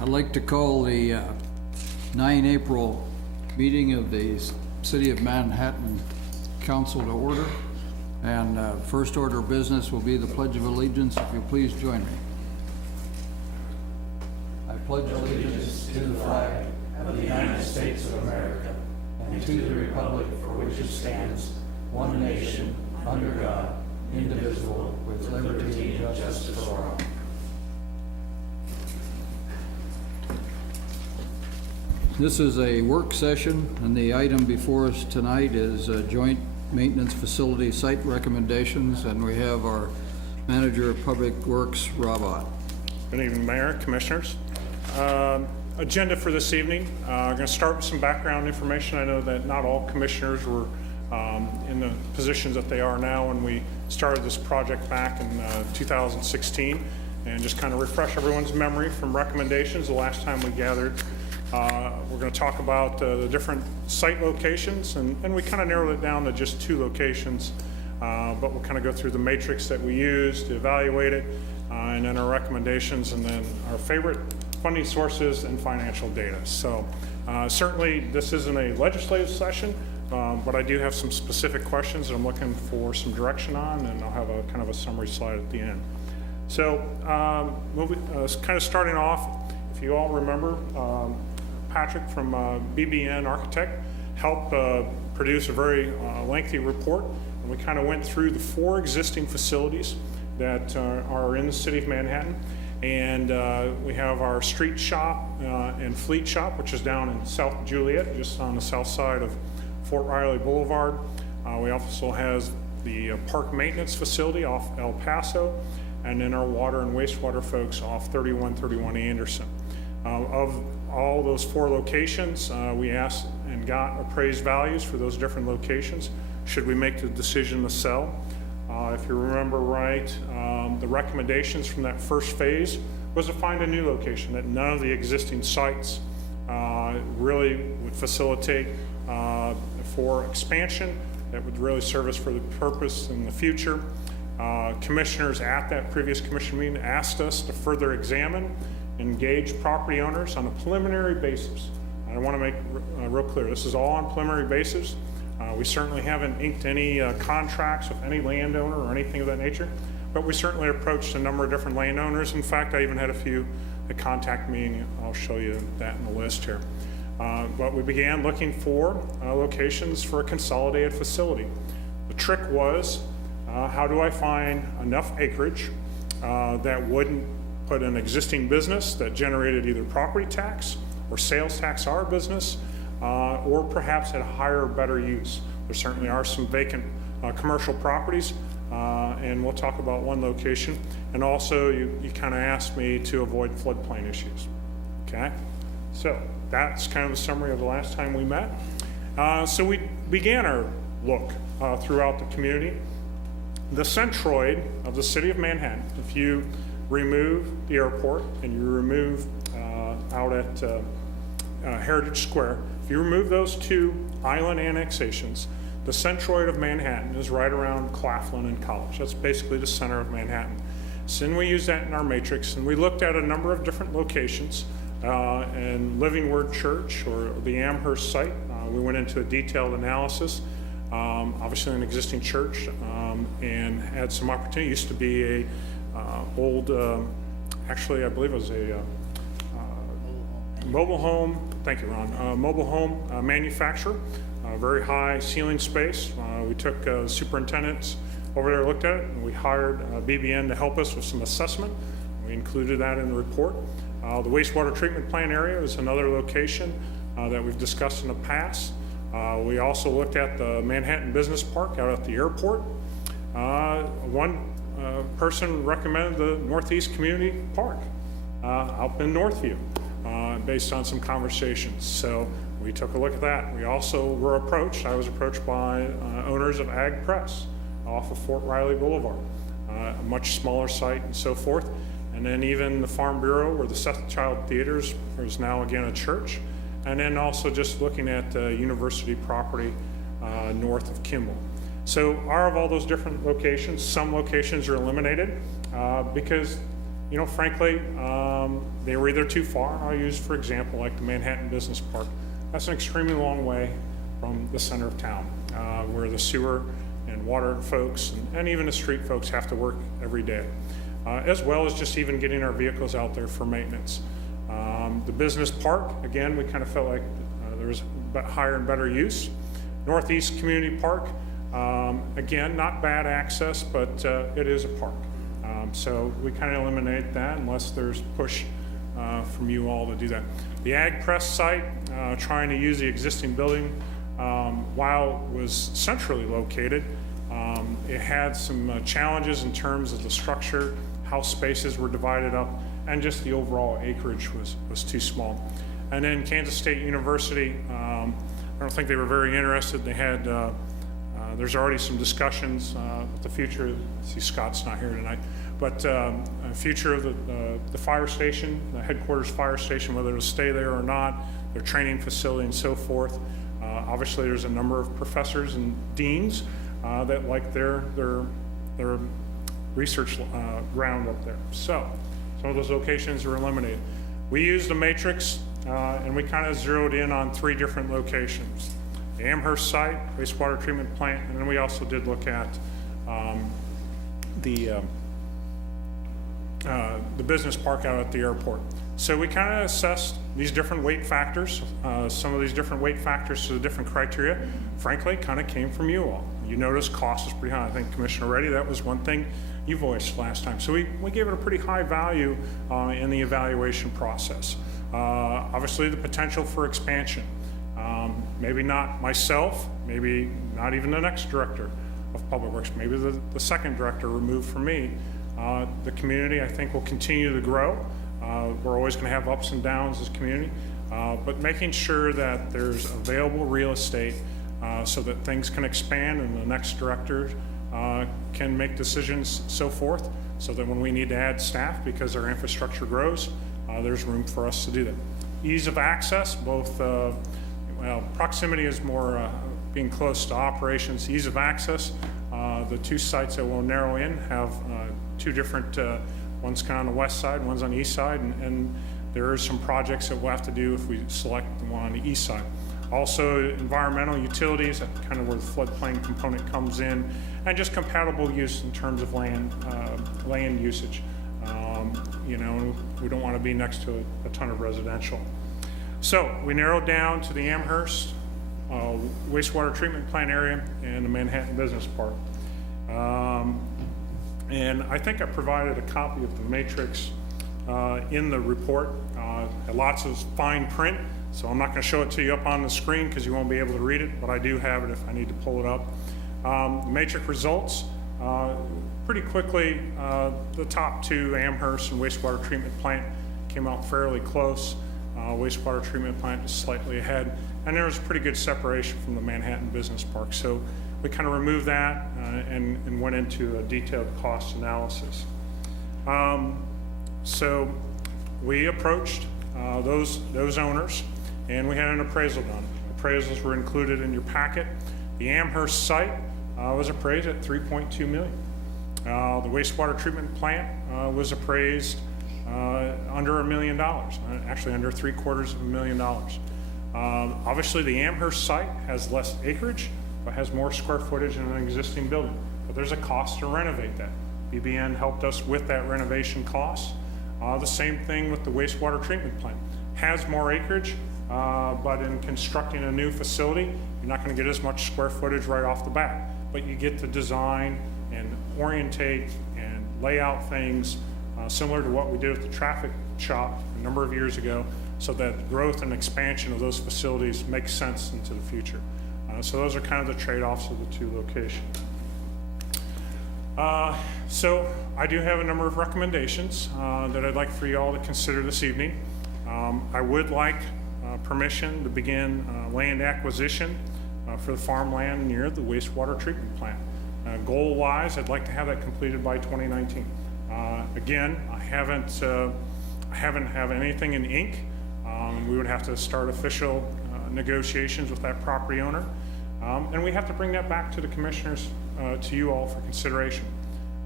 I'd like to call the 9 April meeting of the City of Manhattan Council to order. And first order of business will be the Pledge of Allegiance. If you'll please join me. I pledge allegiance to the flag of the United States of America and to the republic for which it stands, one nation, under God, indivisible, with liberty and justice for all. This is a work session, and the item before us tonight is joint maintenance facility site recommendations, and we have our Manager of Public Works, Rob Ott. Good evening, Mayor, Commissioners. Agenda for this evening, I'm going to start with some background information. I know that not all commissioners were in the positions that they are now when we started this project back in 2016, and just kind of refresh everyone's memory from recommendations the last time we gathered. We're going to talk about the different site locations, and we kind of narrowed it down to just 2 locations, but we'll kind of go through the matrix that we use to evaluate it, and then our recommendations, and then our favorite funding sources and financial data. So certainly this isn't a legislative session, but I do have some specific questions that I'm looking for some direction on, and I'll have a kind of a summary slide at the end. So kind of starting off, if you all remember, Patrick from BBN Architect helped produce a very lengthy report, and we kind of went through the 4 existing facilities that are in the city of Manhattan. And we have our street shop and fleet shop, which is down in South Juliet, just on the south side of Fort Riley Boulevard. We also have the park maintenance facility off El Paso, and then our water and wastewater folks off 3131 Anderson. Of all those 4 locations, we asked and got appraised values for those different locations. Should we make the decision to sell? If you remember right, the recommendations from that first phase was to find a new location, that none of the existing sites really would facilitate for expansion that would really serve us for the purpose in the future. Commissioners at that previous commission meeting asked us to further examine, engage property owners on a preliminary basis. I want to make real clear, this is all on preliminary basis. We certainly haven't inked any contracts with any landowner or anything of that nature, but we certainly approached a number of different landowners. In fact, I even had a few that contact me, and I'll show you that in the list here. But we began looking for locations for a consolidated facility. The trick was, how do I find enough acreage that wouldn't put an existing business that generated either property tax or sales tax to our business, or perhaps at a higher or better use. There certainly are some vacant commercial properties, and we'll talk about one location. And also, you kind of asked me to avoid floodplain issues. Okay, so that's kind of a summary of the last time we met. So we began our look throughout the community. The centroid of the city of Manhattan, if you remove the airport and you remove out at Heritage Square, if you remove those 2 island annexations, the centroid of Manhattan is right around Claflin and College. That's basically the center of Manhattan. So then we used that in our matrix, and we looked at a number of different locations. And Living Word Church, or the Amherst site, we went into a detailed analysis. Obviously an existing church, and had some opportunity. It used to be a old, actually I believe it was a mobile home, thank you Ron, mobile home manufacturer, very high ceiling space. We took superintendents over there, looked at it, and we hired BBN to help us with some assessment. We included that in the report. The wastewater treatment plant area is another location that we've discussed in the past. We also looked at the Manhattan Business Park out at the airport. One person recommended the Northeast Community Park out in Northview based on some conversations. So we took a look at that. We also were approached, I was approached by owners of Ag Press off of Fort Riley Boulevard, a much smaller site and so forth. And then even the Farm Bureau, where the Seth Child Theaters is now again a church. And then also just looking at university property north of Kimball. So of all those different locations, some locations are eliminated because frankly, they were either too far. I'll use, for example, like the Manhattan Business Park. That's an extremely long way from the center of town, where the sewer and water folks and even the street folks have to work every day, as well as just even getting our vehicles out there for maintenance. The business park, again, we kind of felt like there was higher and better use. Northeast Community Park, again, not bad access, but it is a park. So we kind of eliminate that unless there's push from you all to do that. The Ag Press site, trying to use the existing building, while it was centrally located, it had some challenges in terms of the structure, how spaces were divided up, and just the overall acreage was too small. And then Kansas State University, I don't think they were very interested. They had, there's already some discussions with the future. I see Scott's not here tonight, but future of the fire station, the headquarters fire station, whether it'll stay there or not, their training facility and so forth. Obviously, there's a number of professors and deans that like their research ground up there. So some of those locations are eliminated. We used a matrix and we kind of zeroed in on 3 different locations. The Amherst site, wastewater treatment plant, and then we also did look at the business park out at the airport. So we kind of assessed these different weight factors. Some of these different weight factors to the different criteria, frankly, kind of came from you all. You notice cost is pretty high. I think Commissioner Reddy, that was one thing you voiced last time. So we gave it a pretty high value in the evaluation process. Obviously, the potential for expansion. Maybe not myself, maybe not even the next director of Public Works, maybe the second director removed from me. The community, I think, will continue to grow. We're always going to have ups and downs as a community, but making sure that there's available real estate so that things can expand and the next director can make decisions, so forth, so that when we need to add staff because our infrastructure grows, there's room for us to do that. Ease of access, both, well, proximity is more being close to operations. Ease of access, the 2 sites that we'll narrow in have 2 different, one's kind of on the west side, one's on the east side, and there are some projects that we'll have to do if we select the one on the east side. Also, environmental utilities, that's kind of where the floodplain component comes in, and just compatible use in terms of land usage. We don't want to be next to a ton of residential. So we narrowed down to the Amherst wastewater treatment plant area and the Manhattan Business Park. And I think I provided a copy of the matrix in the report. Lots of fine print, so I'm not going to show it to you up on the screen because you won't be able to read it, but I do have it if I need to pull it up. The matrix results, pretty quickly, the top 2, Amherst and wastewater treatment plant, came out fairly close. Wastewater treatment plant is slightly ahead, and there was pretty good separation from the Manhattan Business Park. So we kind of removed that and went into a detailed cost analysis. So we approached those owners, and we had an appraisal done. Appraisals were included in your packet. The Amherst site was appraised at $3.2 million. The wastewater treatment plant was appraised under $1 million, actually under $750,000. Obviously, the Amherst site has less acreage, but has more square footage than an existing building. But there's a cost to renovate that. BBN helped us with that renovation cost. The same thing with the wastewater treatment plant. Has more acreage, but in constructing a new facility, you're not going to get as much square footage right off the bat. But you get to design and orientate and lay out things similar to what we did with the traffic shop a number of years ago, so that growth and expansion of those facilities makes sense into the future. So those are kind of the trade-offs of the 2 locations. So I do have a number of recommendations that I'd like for you all to consider this evening. I would like permission to begin land acquisition for the farmland near the wastewater treatment plant. Goal-wise, I'd like to have that completed by 2019. Again, I haven't have anything in ink. We would have to start official negotiations with that property owner. And we have to bring that back to the commissioners, to you all for consideration.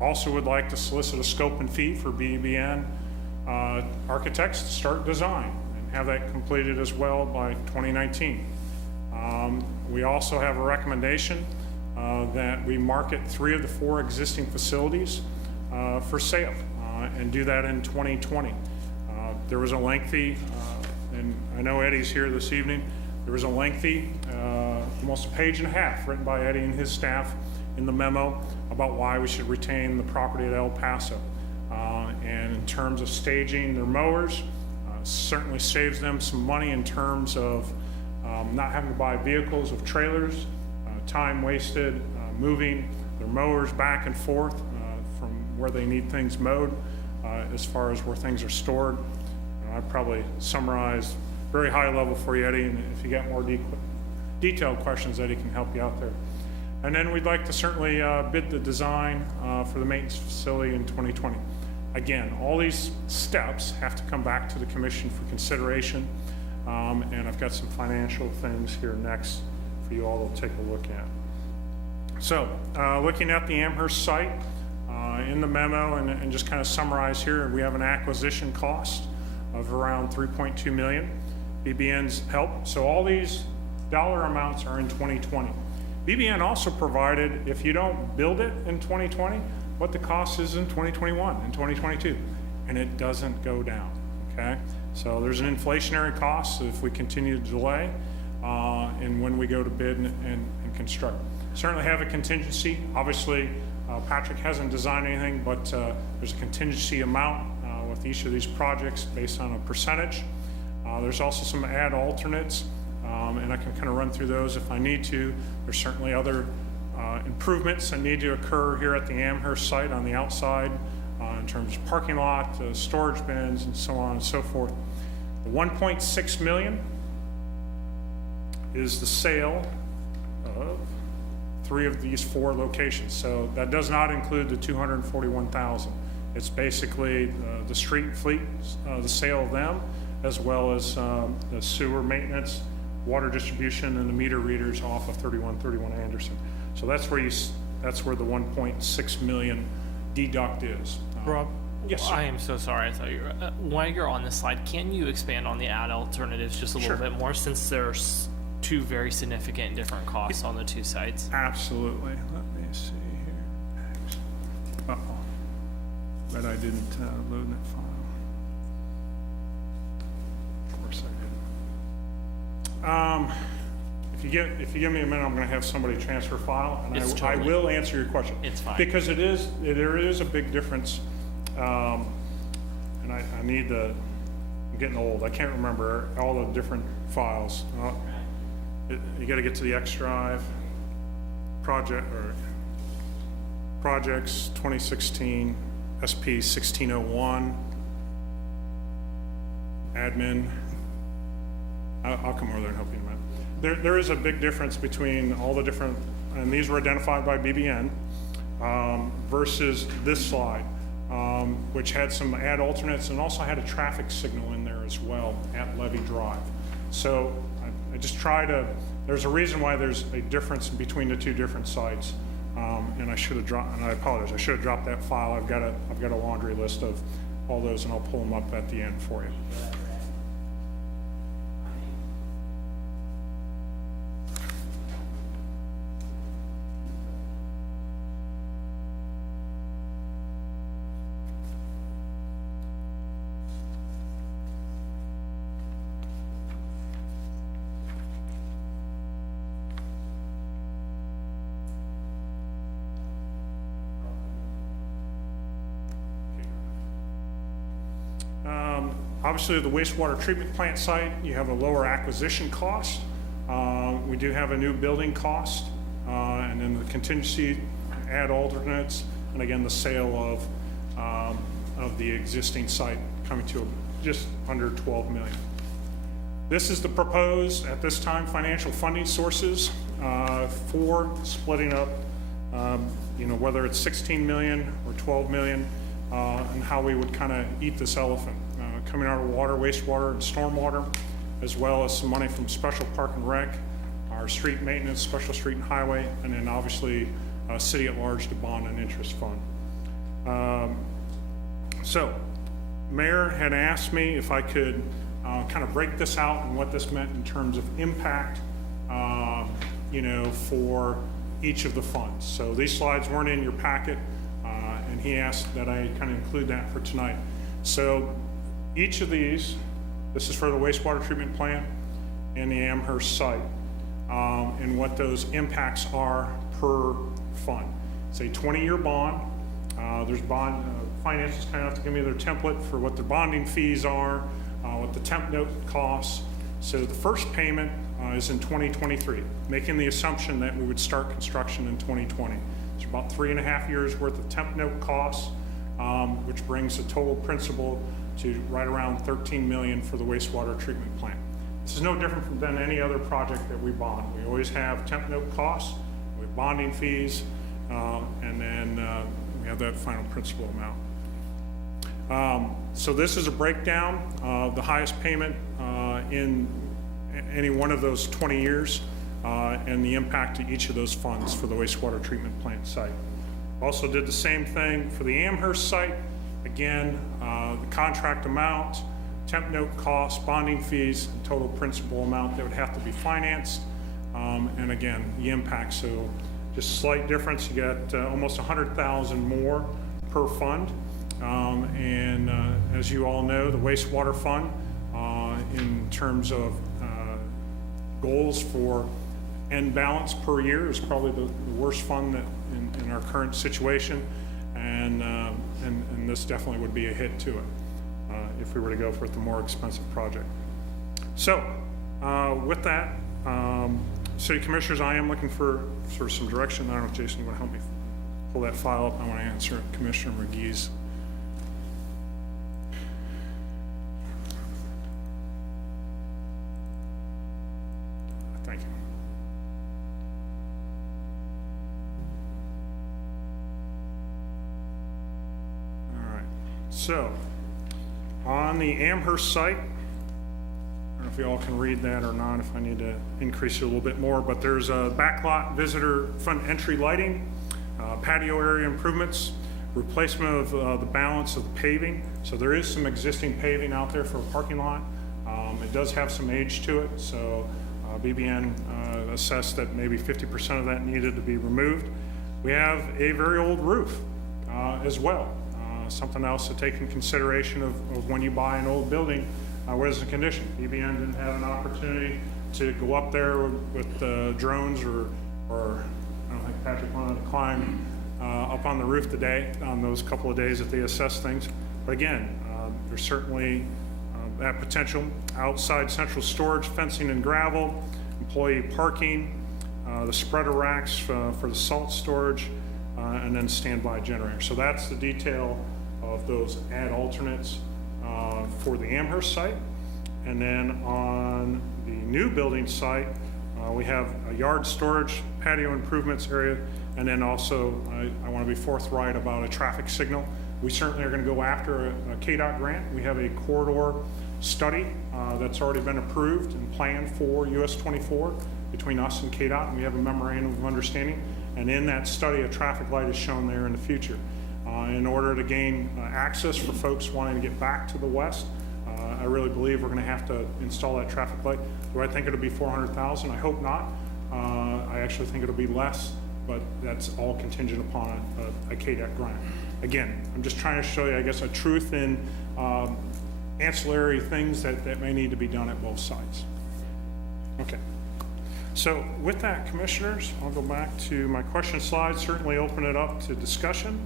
Also would like to solicit a scope and fee for BBN architects to start design and have that completed as well by 2019. We also have a recommendation that we market 3 of the 4 existing facilities for sale and do that in 2020. There was a lengthy, and I know Eddie's here this evening, there was a lengthy, almost a page and a half written by Eddie and his staff in the memo about why we should retain the property at El Paso. And in terms of staging their mowers, certainly saves them some money in terms of not having to buy vehicles with trailers, time wasted moving their mowers back and forth from where they need things mowed as far as where things are stored. I probably summarized very high level for you, Eddie, and if you got more detailed questions, Eddie can help you out there. And then we'd like to certainly bid the design for the maintenance facility in 2020. Again, all these steps have to come back to the commission for consideration, and I've got some financial things here next for you all to take a look at. So, looking at the Amherst site, in the memo, and just kind of summarize here, we have an acquisition cost of around $3.2 million. BBN's help. So all these dollar amounts are in 2020. BBN also provided, if you don't build it in 2020, what the cost is in 2021 and 2022, and it doesn't go down, okay? So there's an inflationary cost if we continue to delay and when we go to bid and construct. Certainly have a contingency. Obviously, Patrick hasn't designed anything, but there's a contingency amount with each of these projects based on a percentage. There's also some add alternates, and I can kind of run through those if I need to. There's certainly other improvements that need to occur here at the Amherst site on the outside in terms of parking lot, storage bins, and so on and so forth. The $1.6 million is the sale of 3 of these 4 locations. So that does not include the $241,000. It's basically the street fleet, the sale of them, as well as the sewer maintenance, water distribution, and the meter readers off of 3131 Anderson. So that's where that's where the 1.6 million deduct is. Rob? Yes, sir. I am so sorry. I thought you were. While you're on this slide, can you expand on the ad alternatives just a little Sure. bit more, since there's 2 very significant and different costs on the 2 sites? Absolutely. Let me see here. Uh-oh. Bet I didn't load that file. Of course I did. If you give me a minute, I'm going to have somebody transfer file, and It's I totally- will answer your question. It's fine. Because there is a big difference, and I need the, I'm getting old. I can't remember all the different files. You got to get to the X drive, projects 2016, SP 1601, admin. I'll come over there and help you in a minute. There is a big difference between all the different, and these were identified by BBN, versus this slide, which had some add alternates and also had a traffic signal in there as well at Levy Drive. So I just try to, there's a reason why there's a difference between the 2 different sites. And I should have dropped, and I apologize, I should have dropped that file. I've got a laundry list of all those, and I'll pull them up at the end for you. Obviously, the wastewater treatment plant site, you have a lower acquisition cost. We do have a new building cost, and then the contingency add alternates, and again, the sale of the existing site coming to just under $12 million. This is the proposed, at this time, financial funding sources for splitting up, whether it's 16 million or 12 million, and how we would kind of eat this elephant. Coming out of water, wastewater, and stormwater, as well as some money from Special Park and Rec, our street maintenance, Special Street and Highway, and then obviously City at Large to bond and interest fund. So, Mayor had asked me if I could kind of break this out and what this meant in terms of impact, for each of the funds. So these slides weren't in your packet, and he asked that I kind of include that for tonight. So each of these, this is for the wastewater treatment plant and the Amherst site, and what those impacts are per fund. It's a 20-year bond. There's bond finance is kind enough to give me their template for what the bonding fees are, what the temp note costs. So the first payment is in 2023, making the assumption that we would start construction in 2020. It's about 3.5 years worth of temp note costs, which brings the total principal to right around $13 million for the wastewater treatment plant. This is no different than any other project that we bond. We always have temp note costs, we have bonding fees, and then we have that final principal amount. So this is a breakdown of the highest payment in any one of those 20 years and the impact to each of those funds for the wastewater treatment plant site. Also did the same thing for the Amherst site. Again, the contract amount, temp note costs, bonding fees, and total principal amount that would have to be financed. And again, the impact, so just slight difference. You got almost 100,000 more per fund. And as you all know, the wastewater fund, in terms of goals for end balance per year, is probably the worst fund that in our current situation, and this definitely would be a hit to it if we were to go for the more expensive project. So with that, City Commissioners, I am looking for sort of some direction. I don't know if Jason, you want to help me pull that file up. I want to answer Commissioner McGee's. Thank you. All right. So on the Amherst site, I don't know if you all can read that or not, if I need to increase it a little bit more, but there's a backlot visitor front entry lighting, patio area improvements, replacement of the balance of the paving. So there is some existing paving out there for a parking lot. It does have some age to it, so BBN assessed that maybe 50% of that needed to be removed. We have a very old roof as well. Something else to take in consideration of when you buy an old building, what is the condition? BBN didn't have an opportunity to go up there with drones or I don't think Patrick wanted to climb up on the roof today on those couple of days that they assess things. But again, there's certainly that potential. Outside central storage, fencing and gravel, employee parking, the spreader racks for the salt storage, and then standby generator. So that's the detail of those add alternates for the Amherst site. And then on the new building site, we have a yard storage, patio improvements area, and then also I want to be forthright about a traffic signal. We certainly are going to go after a KDOT grant. We have a corridor study that's already been approved and planned for US 24 between us and KDOT, and we have a memorandum of understanding. And in that study, a traffic light is shown there in the future. In order to gain access for folks wanting to get back to the west, I really believe we're going to have to install that traffic light. Do I think it'll be 400,000? I hope not. I actually think it'll be less, but that's all contingent upon a KDOT grant. Again, I'm just trying to show you, I guess, a truth in ancillary things that may need to be done at both sides. Okay. So with that, Commissioners, I'll go back to my question slide, certainly open it up to discussion.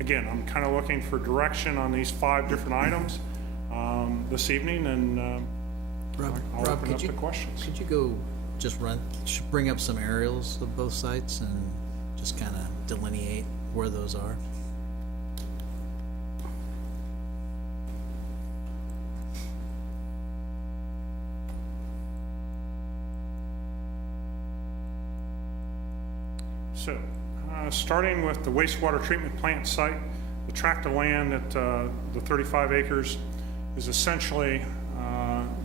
Again, I'm kind of looking for direction on these 5 different items this evening, and I'll open up the questions. Could you go just bring up some aerials of both sites and just kind of delineate where those are? So, starting with the wastewater treatment plant site, the tract of land at the 35 acres is essentially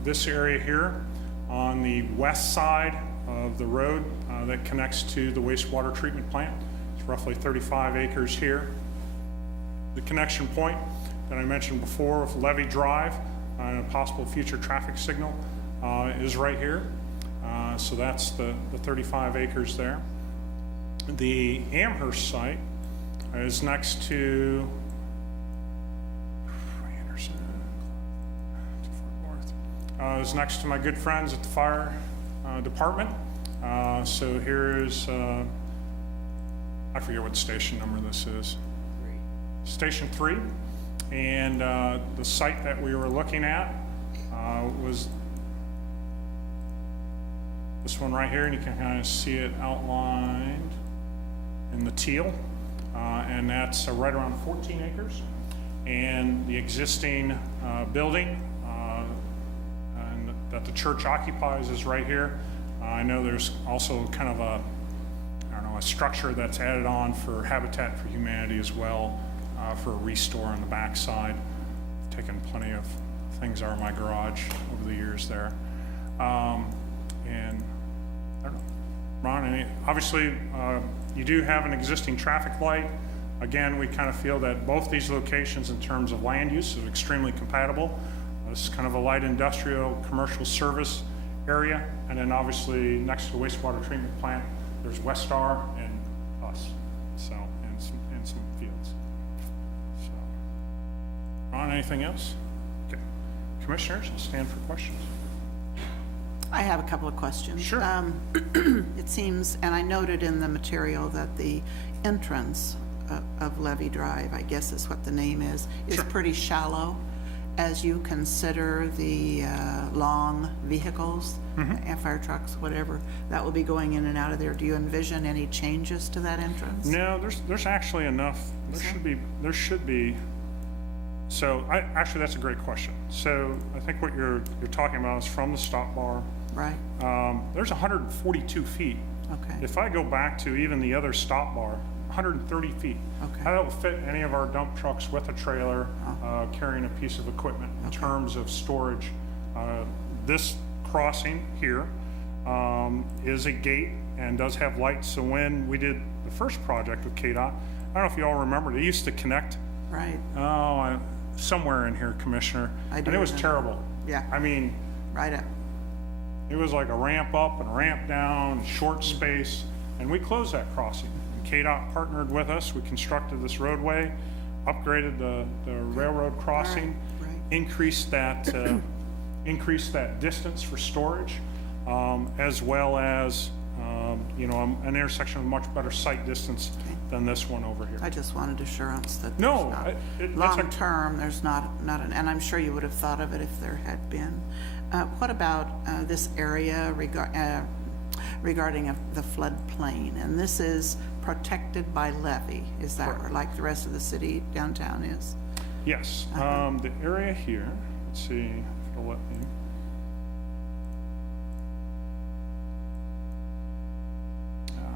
this area here on the west side of the road that connects to the wastewater treatment plant. It's roughly 35 acres here. The connection point that I mentioned before with Levy Drive and a possible future traffic signal is right here. So that's the 35 acres there. The Amherst site is next to Anderson, is next to my good friends at the fire department. So here's, I forget what station number this is. Station 3. And the site that we were looking at was this one right here, and you can kind of see it outlined in the teal. And that's right around 14 acres. And the existing building and that the church occupies is right here. I know there's also kind of a, I don't know, a structure that's added on for Habitat for Humanity as well, for a restore on the backside. I've taken plenty of things out of my garage over the years there. And I don't know, Ron, obviously you do have an existing traffic light. Again, we kind of feel that both these locations in terms of land use are extremely compatible. This is kind of a light industrial commercial service area. And then obviously next to the wastewater treatment plant, there's Westar and us, so, and some fields. So, Ron, anything else? Okay. Commissioners, I'll stand for questions. I have a couple of questions. Sure. It seems, and I noted in the material that the entrance of Levy Drive, I guess is what the name is pretty shallow as you consider the long vehicles, fire trucks, whatever, that will be going in and out of there. Do you envision any changes to that entrance? No, there's actually enough. There should be. So actually, that's a great question. So I think what you're talking about is from the stop bar. Right, There's 142 feet. okay, If I go back to even the other stop bar, 130 feet. Okay. That will fit any of our dump trucks with a trailer carrying a piece of equipment in terms of storage. This crossing here is a gate and does have lights. So when we did the first project with KDOT, I don't know if you all remember, they used to connect right, somewhere in here, Commissioner. I do And it was remember. terrible. Yeah. I mean, right up, it was like a ramp up and a ramp down, short space, and we closed that crossing. And KDOT partnered with us. We constructed this roadway, upgraded the railroad crossing, right. increased that distance for storage, as well as an intersection with much better sight distance than this one over here. I just wanted assurance that No, there's not, that's a- long term, there's not and I'm sure you would have thought of it if there had been. What about this area regarding the floodplain? And this is protected by levee, is that Correct. like the rest of the city downtown is? Yes, the area here, let's see if it'll let me.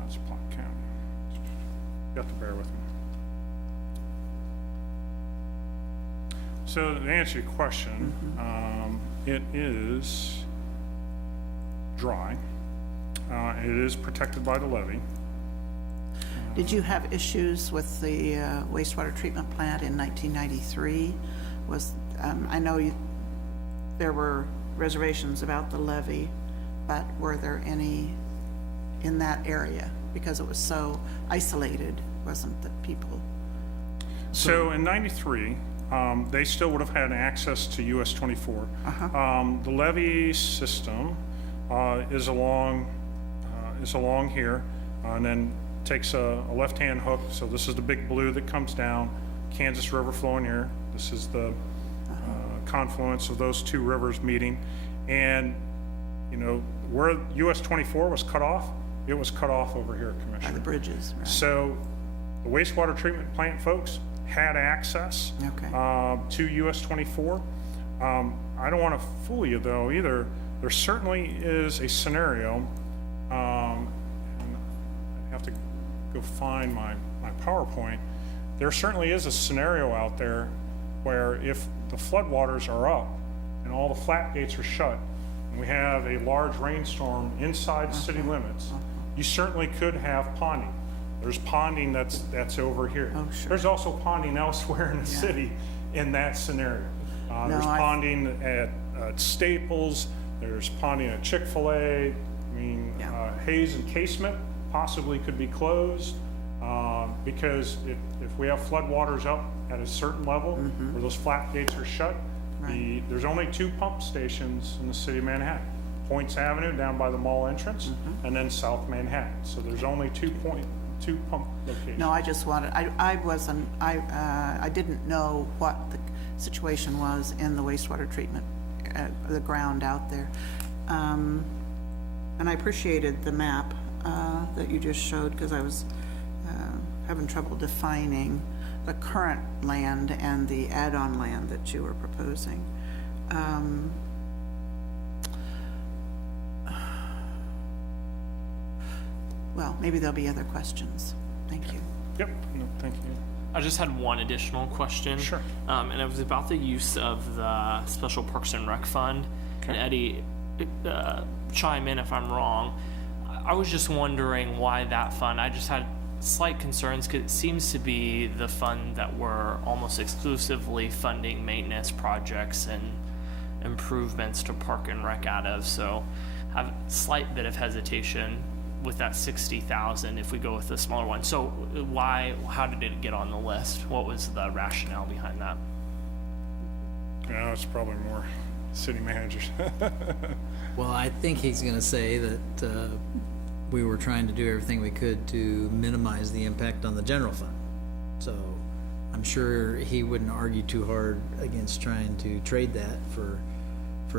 It's Pot County. You have to bear with me. So to answer your question, it is dry. It is protected by the levee. Did you have issues with the wastewater treatment plant in 1993? I know there were reservations about the levee, but were there any in that area? Because it was so isolated, wasn't that people? So in '93, they still would have had access to US 24. The levee system is along here, and then takes a left-hand hook. So this is the big blue that comes down, Kansas River flowing here. This is the confluence of those two rivers meeting. And, where US 24 was cut off, it was cut off over here, By Commissioner. the bridges, right? So the wastewater treatment plant folks had access Okay. to US 24. I don't want to fool you though either. There certainly is a scenario, and I have to go find my PowerPoint. There certainly is a scenario out there where if the floodwaters are up and all the flat gates are shut, and we have a large rainstorm inside city limits, you certainly could have ponding. There's ponding that's over here. Oh, sure. There's also ponding elsewhere in the city in that scenario. There's I- ponding at Staples, there's ponding at Chick-fil-A. I mean, Yeah. Hayes and Casement possibly could be closed, because if we have floodwaters up at a certain level, where those flat gates are shut, Right. there's only 2 pump stations in the city of Manhattan. Points Avenue down by the mall entrance, and then South Manhattan. So there's only 2 pump locations. No, I just wanted, I didn't know what the situation was in the wastewater treatment, the ground out there. And I appreciated the map that you just showed, because I was having trouble defining the current land and the add-on land that you were proposing. Well, maybe there'll be other questions. Thank you. Yep, no, thank you. I just had one additional question. Sure. And it was about the use of the Special Parks and Rec Fund. And Okay. Eddie, chime in if I'm wrong. I was just wondering why that fund. I just had slight concerns because it seems to be the fund that we're almost exclusively funding maintenance projects and improvements to Park and Rec out of. So I have a slight bit of hesitation with that 60,000 if we go with the smaller one. So how did it get on the list? What was the rationale behind that? Yeah, it's probably more city managers. Well, I think he's gonna say that we were trying to do everything we could to minimize the impact on the general fund. So I'm sure he wouldn't argue too hard against trying to trade that for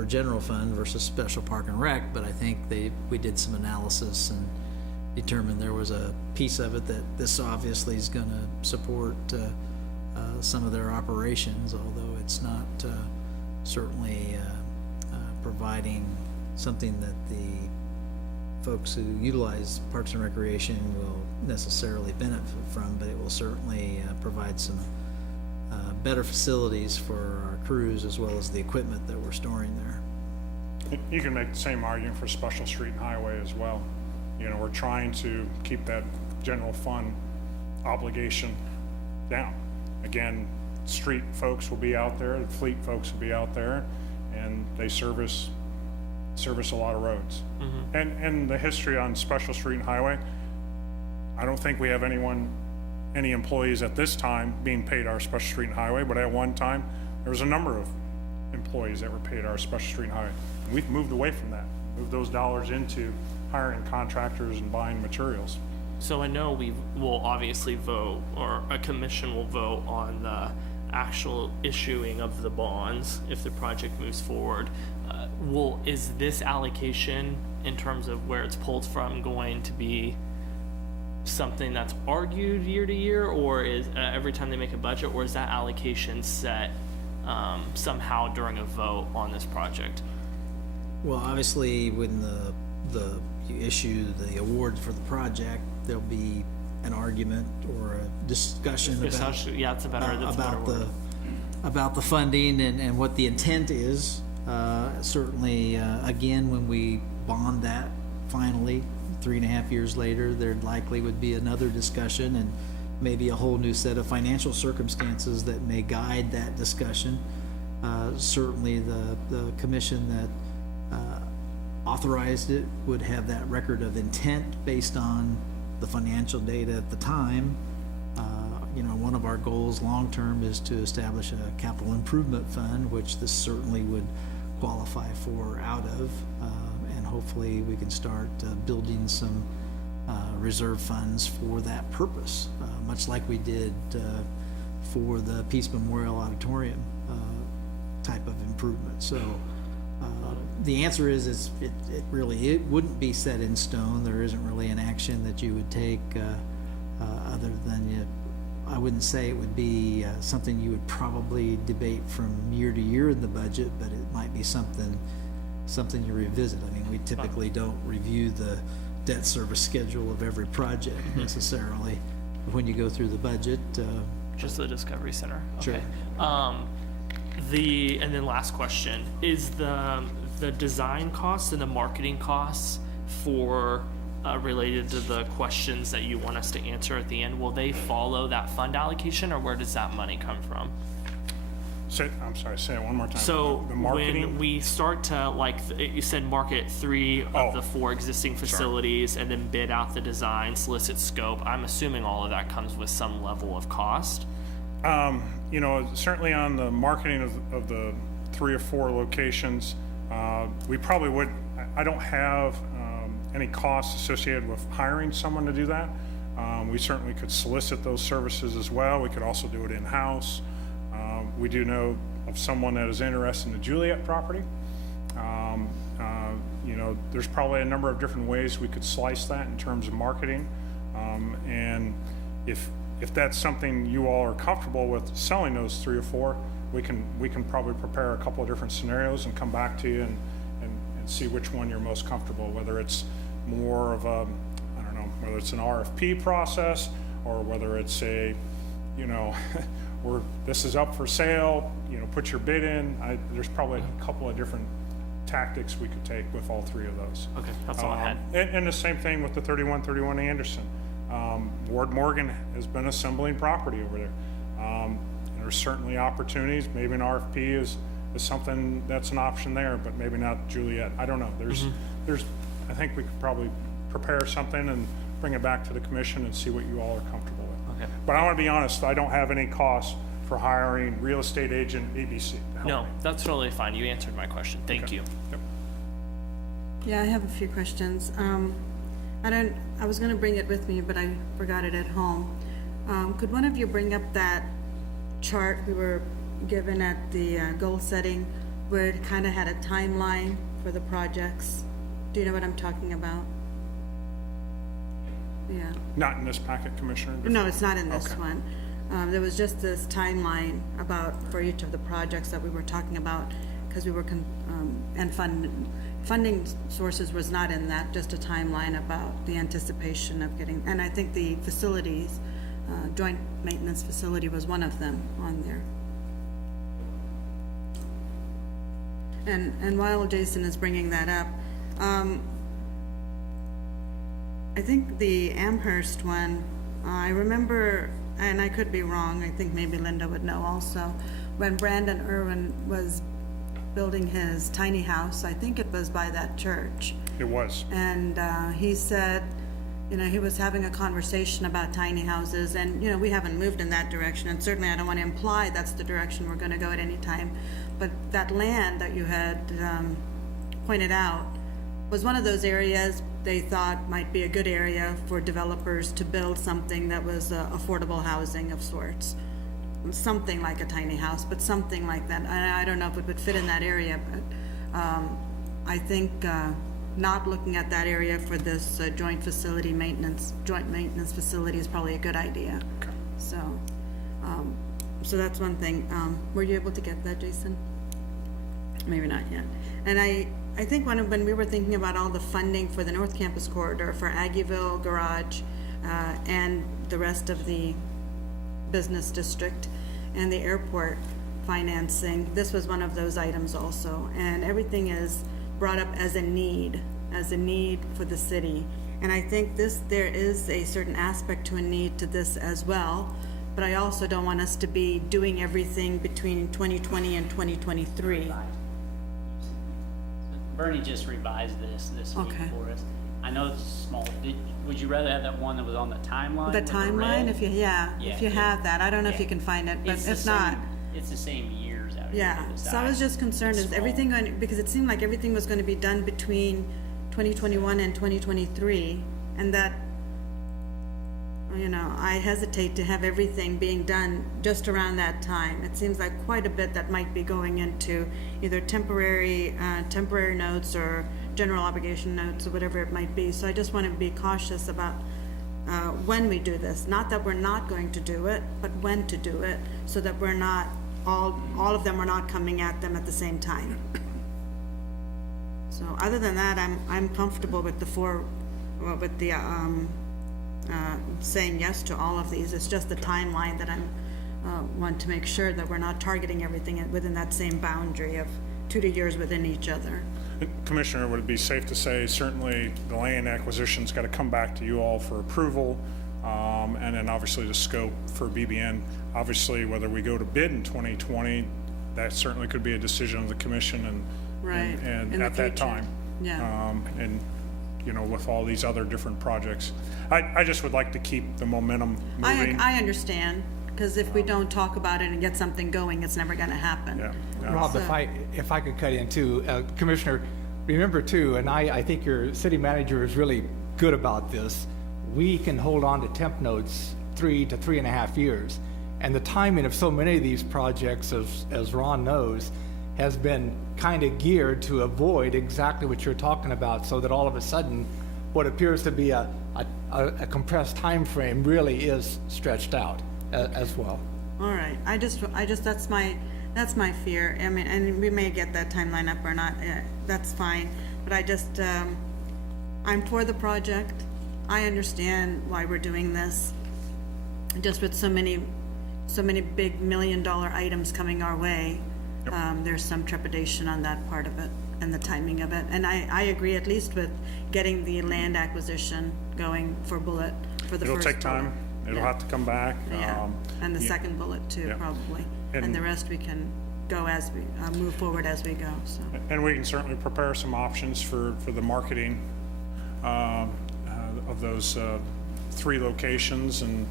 general fund versus special park and rec, but I think we did some analysis and determined there was a piece of it that this obviously is gonna support some of their operations, although it's not certainly providing something that the folks who utilize Parks and Recreation will necessarily benefit from, but it will certainly provide some better facilities for our crews as well as the equipment that we're storing there. You can make the same argument for Special Street and Highway as well. You know, we're trying to keep that general fund obligation down. Again, street folks will be out there, the fleet folks will be out there, and they service a lot of roads. And the history on Special Street and Highway, I don't think we have any employees at this time being paid our Special Street and Highway, but at one time, there was a number of employees that were paid our Special Street and Highway. We've moved away from that, moved those dollars into hiring contractors and buying materials. So I know we will obviously vote, or a commission will vote on the actual issuing of the bonds if the project moves forward. Is this allocation, in terms of where it's pulled from, going to be something that's argued year to year, or is every time they make a budget, or is that allocation set somehow during a vote on this project? Well, obviously, when you issue the award for the project, there'll be an argument or a discussion about Yeah, that's a better word. about the funding and what the intent is. Certainly, again, when we bond that finally, 3.5 years later, there likely would be another discussion and maybe a whole new set of financial circumstances that may guide that discussion. Certainly, the commission that authorized it would have that record of intent based on the financial data at the time. One of our goals long-term is to establish a capital improvement fund, which this certainly would qualify for out of, and hopefully we can start building some reserve funds for that purpose, much like we did for the Peace Memorial Auditorium type of improvement. So the answer is it wouldn't be set in stone. There isn't really an action that you would take other than I wouldn't say it would be something you would probably debate from year to year in the budget, but it might be something you revisit. I mean, we typically don't review the debt service schedule of every project necessarily when you go through the budget. Just the Discovery Center. Sure. Okay. And then last question, is the design costs and the marketing costs for related to the questions that you want us to answer at the end, will they follow that fund allocation, or where does that money come from? I'm sorry, say it one more time. So The marketing? when we start to, like, you said market 3 of Oh. the 4 existing facilities and then bid out the design, solicit scope, I'm assuming all of that comes with some level of cost. You know, certainly on the marketing of the 3 or 4 locations, we probably would, I don't have any costs associated with hiring someone to do that. We certainly could solicit those services as well. We could also do it in-house. We do know of someone that is interested in the Juliet property. You know, there's probably a number of different ways we could slice that in terms of marketing. And if that's something you all are comfortable with selling those 3 or 4, we can probably prepare a couple of different scenarios and come back to you and see which one you're most comfortable, whether it's more of a, I don't know, whether it's an RFP process or whether it's a, you know, or this is up for sale, you know, put your bid in. There's probably a couple of different tactics we could take with all 3 of those. Okay, that's all I had. And the same thing with the 3131 Anderson. Ward Morgan has been assembling property over there. And there's certainly opportunities. Maybe an RFP is something that's an option there, but maybe not Juliet. I don't know. There's, I think we could probably prepare something and bring it back to the commission and see what you all are comfortable with. Okay. But I want to be honest, I don't have any costs for hiring real estate agent ABC. to help No, me. that's totally fine. You answered my question. Thank Okay. you. Yep. Yeah, I have a few questions. I was gonna bring it with me, but I forgot it at home. Could one of you bring up that chart we were given at the goal setting, where it kind of had a timeline for the projects? Do you know what I'm talking about? Yeah. Not in this packet, Commissioner? No, it's not in this Okay. one. There was just this timeline for each of the projects that we were talking about, because we were, and funding sources was not in that, just a timeline about the anticipation of getting, and I think the facilities, joint maintenance facility was one of them on there. And while Jason is bringing that up, I think the Amherst one, I remember, and I could be wrong, I think maybe Linda would know also, when Brandon Irwin was building his tiny house, I think it was by that church. It was. And he said, you know, he was having a conversation about tiny houses, and, you know, we haven't moved in that direction, and certainly I don't want to imply that's the direction we're going to go at any time. But that land that you had pointed out was one of those areas they thought might be a good area for developers to build something that was affordable housing of sorts. Something like a tiny house, but something like that. I don't know if it would fit in that area, but I think not looking at that area for this joint maintenance facility is probably a good idea. Okay. So that's one thing. Were you able to get that, Jason? Maybe not yet. And I think when we were thinking about all the funding for the North Campus corridor, for Aggieville Garage, and the rest of the business district and the airport financing, this was one of those items also. And everything is brought up as a need for the city. And I think there is a certain aspect to a need to this as well, but I also don't want us to be doing everything between 2020 and 2023. Bernie just revised this week Okay. for us. I know it's small. Would you rather have that one that was on the timeline? The with timeline, red? if you have that, I don't know if you can find it, but It's the if not, same- It's the same years out here. yeah. to the So I was side. just concerned, It's is small. everything going, because it seemed like everything was gonna be done between 2021 and 2023, and that, you know, I hesitate to have everything being done just around that time. It seems like quite a bit that might be going into either temporary notes or general obligation notes or whatever it might be. So I just want to be cautious about when we do this. Not that we're not going to do it, but when to do it, so that we're not, all of them are not coming at them at the same time. So other than that, I'm comfortable with saying yes to all of these. It's just the timeline that I'm want to make sure that we're not targeting everything within that same boundary of 2 years within each other. Commissioner, would it be safe to say certainly the land acquisition's got to come back to you all for approval? And then obviously the scope for BBN, obviously whether we go to bid in 2020, that certainly could be a decision of the commission Right, and in the at that future. time. Yeah. And, you know, with all these other different projects. I just would like to keep the momentum moving. I understand, because if we don't talk about it and get something going, it's never gonna happen. Yeah. Rob, if I could cut in too, Commissioner, remember too, and I think your city manager is really good about this, we can hold on to temp notes 3 to 3.5 years. And the timing of so many of these projects, as Ron knows, has been kind of geared to avoid exactly what you're talking about, so that all of a sudden, what appears to be a compressed time frame really is stretched out as well. All right, I just, that's my fear. I mean, and we may get that timeline up or not, that's fine. But I just, I'm for the project. I understand why we're doing this. Just with so many big $1 million items coming our way, there's some trepidation on that part of it and the timing of it. And I agree at least with getting the land acquisition going for Bullet, for the It'll first take time. bullet. It'll Yeah. have to come back. Yeah, and the yeah. second bullet too, Yeah. probably. And- And the rest we can go as we, move forward as we go, so. And we can certainly prepare some options for the marketing of those 3 locations, and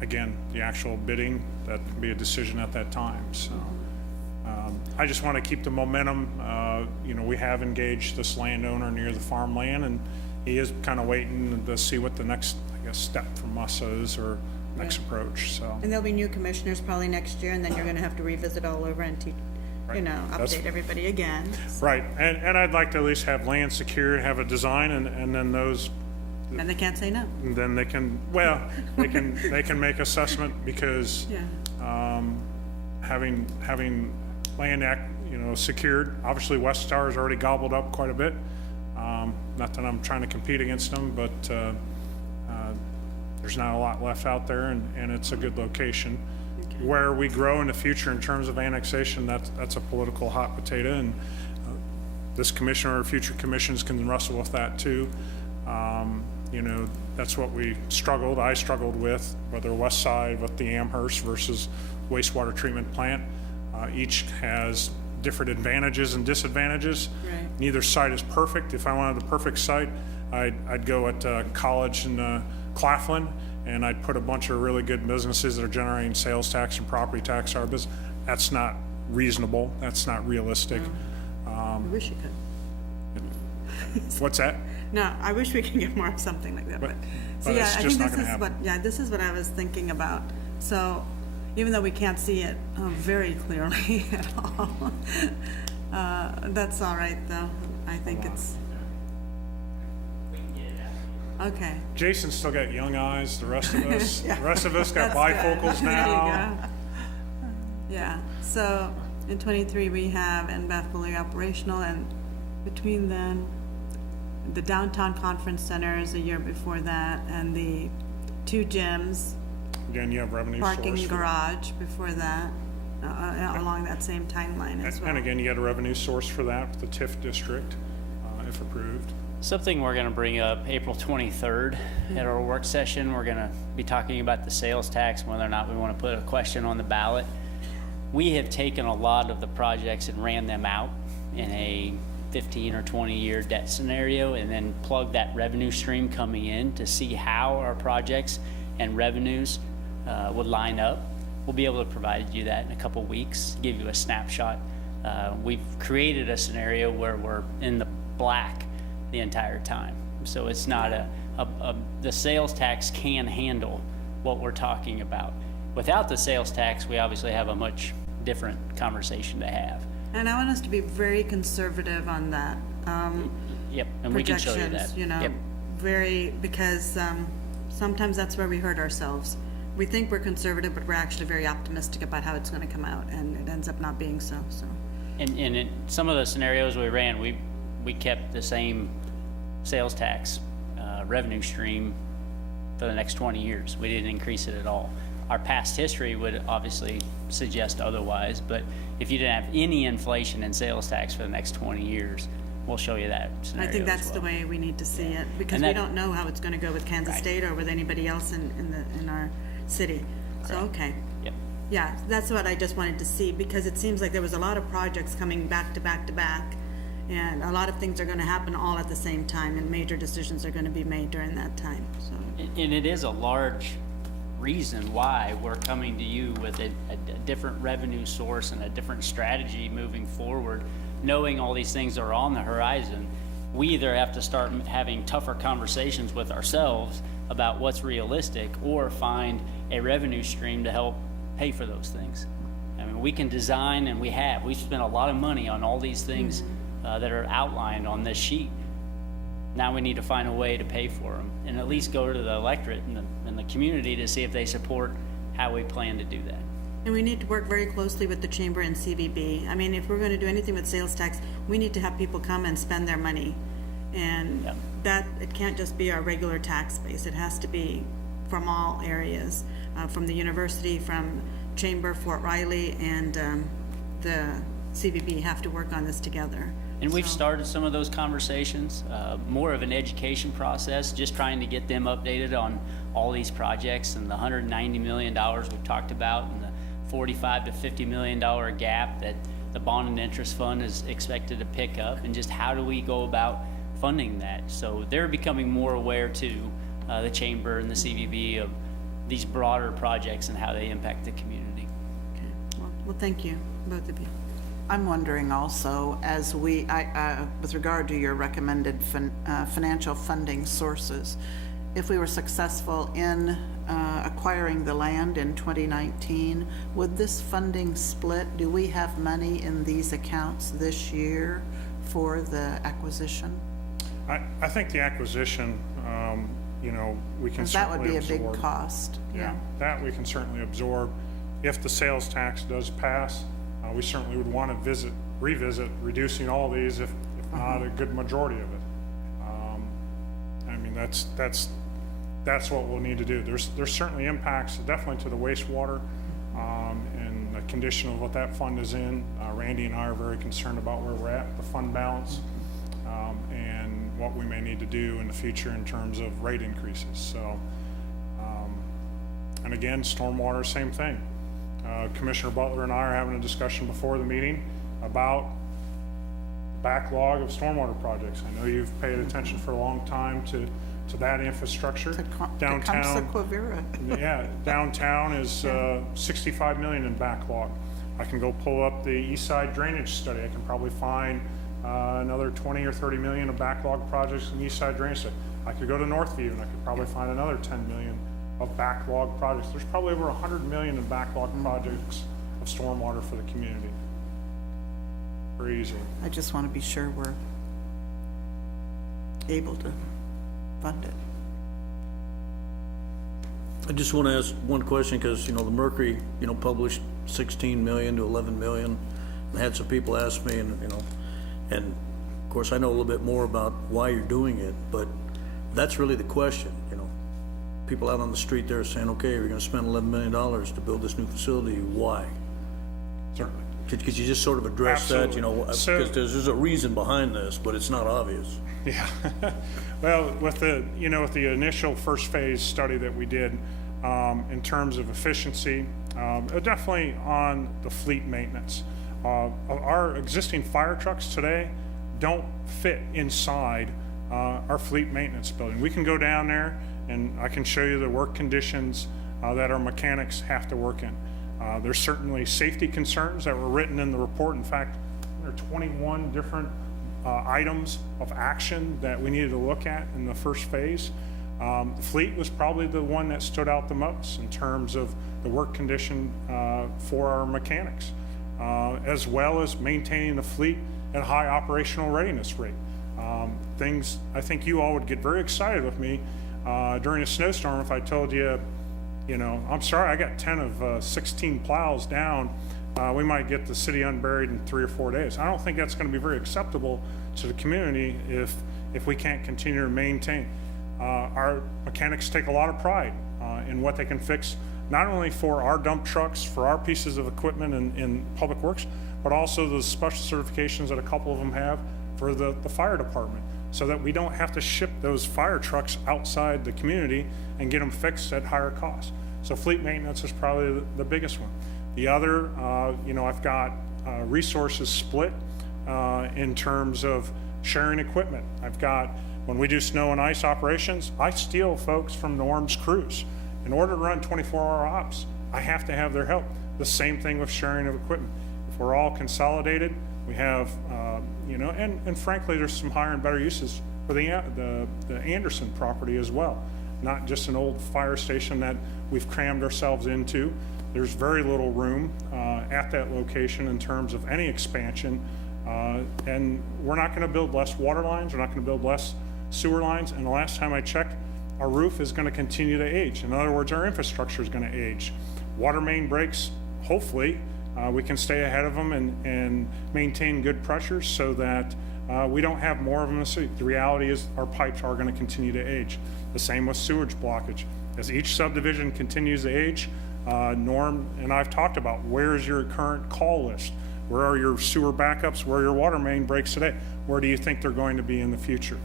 again, the actual bidding, that can be a decision at that time, so. I just want to keep the momentum. You know, we have engaged this landowner near the farmland, and he is kind of waiting to see what the next, I guess, step from us is, or next approach, so. And there'll be new commissioners probably next year, and then you're gonna have to revisit all over and Right. That's- update everybody again. Right, and I'd like to at least have land secured, have a design, and then those, And they can't say no. and then they can, well, they can make assessment, because Yeah. having land secured, obviously West Star has already gobbled up quite a bit. Not that I'm trying to compete against them, but there's not a lot left out there, and it's a good location. Where we grow in the future in terms of annexation, that's a political hot potato, and this commissioner or future commissions can wrestle with that too. You know, that's what I struggled with, whether West Side with the Amherst versus wastewater treatment plant. Each has different advantages and disadvantages. Right. Neither site is perfect. If I wanted the perfect site, I'd go at College in Claflin, and I'd put a bunch of really good businesses that are generating sales tax and property tax to our business. That's not reasonable. That's not realistic. I wish you could. What's that? No, I wish we could get more of something like that, but, so but yeah, it's I just think not this gonna is what, happen. this is what I was thinking about. So, even though we can't see it very clearly at all, that's all right though. I think it's, okay. Jason's still got young eyes. The rest of us, Yeah. the rest of us got That's good. bifocals There you now. go. Yeah, so in '23, we have NBAF fully operational, and between then, the downtown conference center is a year before that, and the 2 gyms, Again, you have revenue source. parking for- garage before that, along that same timeline as well. And again, you got a revenue source for that, with the TIF district, if approved. Something we're gonna bring up April 23rd at our work session. We're gonna be talking about the sales tax, whether or not we wanna put a question on the ballot. We have taken a lot of the projects and ran them out in a 15 or 20-year debt scenario, and then plug that revenue stream coming in to see how our projects and revenues would line up. We'll be able to provide you that in a couple weeks, give you a snapshot. We've created a scenario where we're in the black the entire time. So it's not the sales tax can handle what we're talking about. Without the sales tax, we obviously have a much different conversation to have. And I want us to be very conservative on that. Yep, and we can show you that. Projections, Yep. very, because sometimes that's where we hurt ourselves. We think we're conservative, but we're actually very optimistic about how it's gonna come out, and it ends up not being so. And in some of the scenarios we ran, we kept the same sales tax revenue stream for the next 20 years. We didn't increase it at all. Our past history would obviously suggest otherwise, but if you didn't have any inflation in sales tax for the next 20 years, we'll show you that I scenario think as that's the well. way we need to see it, because And we that- don't know how it's gonna go with Kansas Right. State or with anybody else in our city. So, okay. Yep. Yeah, that's what I just wanted to see, because it seems like there was a lot of projects coming back to back to back, and a lot of things are gonna happen all at the same time, and major decisions are gonna be made during that time, so. And it is a large reason why we're coming to you with a different revenue source and a different strategy moving forward, knowing all these things are on the horizon. We either have to start having tougher conversations with ourselves about what's realistic, or find a revenue stream to help pay for those things. I mean, we can design, and we've spent a lot of money on all these things that are outlined on this sheet. Now we need to find a way to pay for them, and at least go to the electorate and the community to see if they support how we plan to do that. And we need to work very closely with the chamber and CVB. I mean, if we're gonna do anything with sales tax, we need to have people come and spend their money. And Yep. that, it can't just be our regular tax base, it has to be from all areas, from the university, from chamber, Fort Riley, and, the CVB have to work on this together. And we've So- started some of those conversations, more of an education process, just trying to get them updated on all these projects and the $190 million we've talked about, and the $45 to $50 million gap that the bond and interest fund is expected to pick up, and just how do we go about funding that. So they're becoming more aware too, the chamber and the CVB, of these broader projects and how they impact the community. Okay. Well, thank you, both of you. I'm wondering also, as with regard to your recommended financial funding sources, if we were successful in acquiring the land in 2019, would this funding split? Do we have money in these accounts this year for the acquisition? I think the acquisition, we can Because that would certainly be a absorb. big cost. Yeah, that we can certainly absorb. If the sales tax does pass, we certainly would want to revisit reducing all these, if not a good majority of it. I mean, that's what we'll need to do. There's certainly impacts, definitely to the wastewater, and the condition of what that fund is in. Randy and I are very concerned about where we're at, the fund balance, and what we may need to do in the future in terms of rate increases. So, and again, stormwater, same thing. Commissioner Butler and I are having a discussion before the meeting about backlog of stormwater projects. I know you've paid attention for a long time to that infrastructure. Downtown, Tecumseh-Quivira. yeah, downtown is 65 million in backlog. I can go pull up the East Side drainage study. I can probably find another 20 or 30 million of backlog projects in the East Side drainage study. I could go to Northview and I could probably find another 10 million of backlog projects. There's probably over 100 million in backlog projects of stormwater for the community. Very easily. I just want to be sure we're able to fund it. I just want to ask one question, because, the Mercury, published 16 million to 11 million. I had some people ask me, and of course I know a little bit more about why you're doing it, but that's really the question, People out on the street there are saying, okay, we're going to spend $11 million to build this new facility. Why? Certainly. Could you just sort of address that, Absolutely. So- because there's a reason behind this, but it's not obvious. Yeah. Well, with the initial first phase study that we did, in terms of efficiency, definitely on the fleet maintenance. Our existing fire trucks today don't fit inside our fleet maintenance building. We can go down there and I can show you the work conditions that our mechanics have to work in. There's certainly safety concerns that were written in the report. In fact, there are 21 different items of action that we needed to look at in the first phase. The fleet was probably the one that stood out the most in terms of the work condition for our mechanics, as well as maintaining the fleet at a high operational readiness rate. Things I think you all would get very excited with me during a snowstorm if I told you, I'm sorry, I got 10 of 16 plows down. We might get the city unburied in 3 or 4 days. I don't think that's going to be very acceptable to the community if we can't continue to maintain. Our mechanics take a lot of pride in what they can fix, not only for our dump trucks, for our pieces of equipment in Public Works, but also the special certifications that a couple of them have for the fire department, so that we don't have to ship those fire trucks outside the community and get them fixed at higher cost. So fleet maintenance is probably the biggest one. The other, I've got resources split in terms of sharing equipment. I've got, when we do snow and ice operations, I steal folks from Norm's crews. In order to run 24-hour ops, I have to have their help. The same thing with sharing of equipment. If we're all consolidated, we have, and frankly, there's some higher and better uses for the Anderson property as well. Not just an old fire station that we've crammed ourselves into. There's very little room at that location in terms of any expansion. And we're not going to build less water lines. We're not going to build less sewer lines. And the last time I checked, our roof is going to continue to age. In other words, our infrastructure is going to age. Water main breaks, hopefully, we can stay ahead of them and maintain good pressures so that we don't have more of them in the city. The reality is our pipes are going to continue to age. The same with sewage blockage. As each subdivision continues to age, Norm and I've talked about, where's your current call list? Where are your sewer backups? Where are your water main breaks today? Where do you think they're going to be in the future?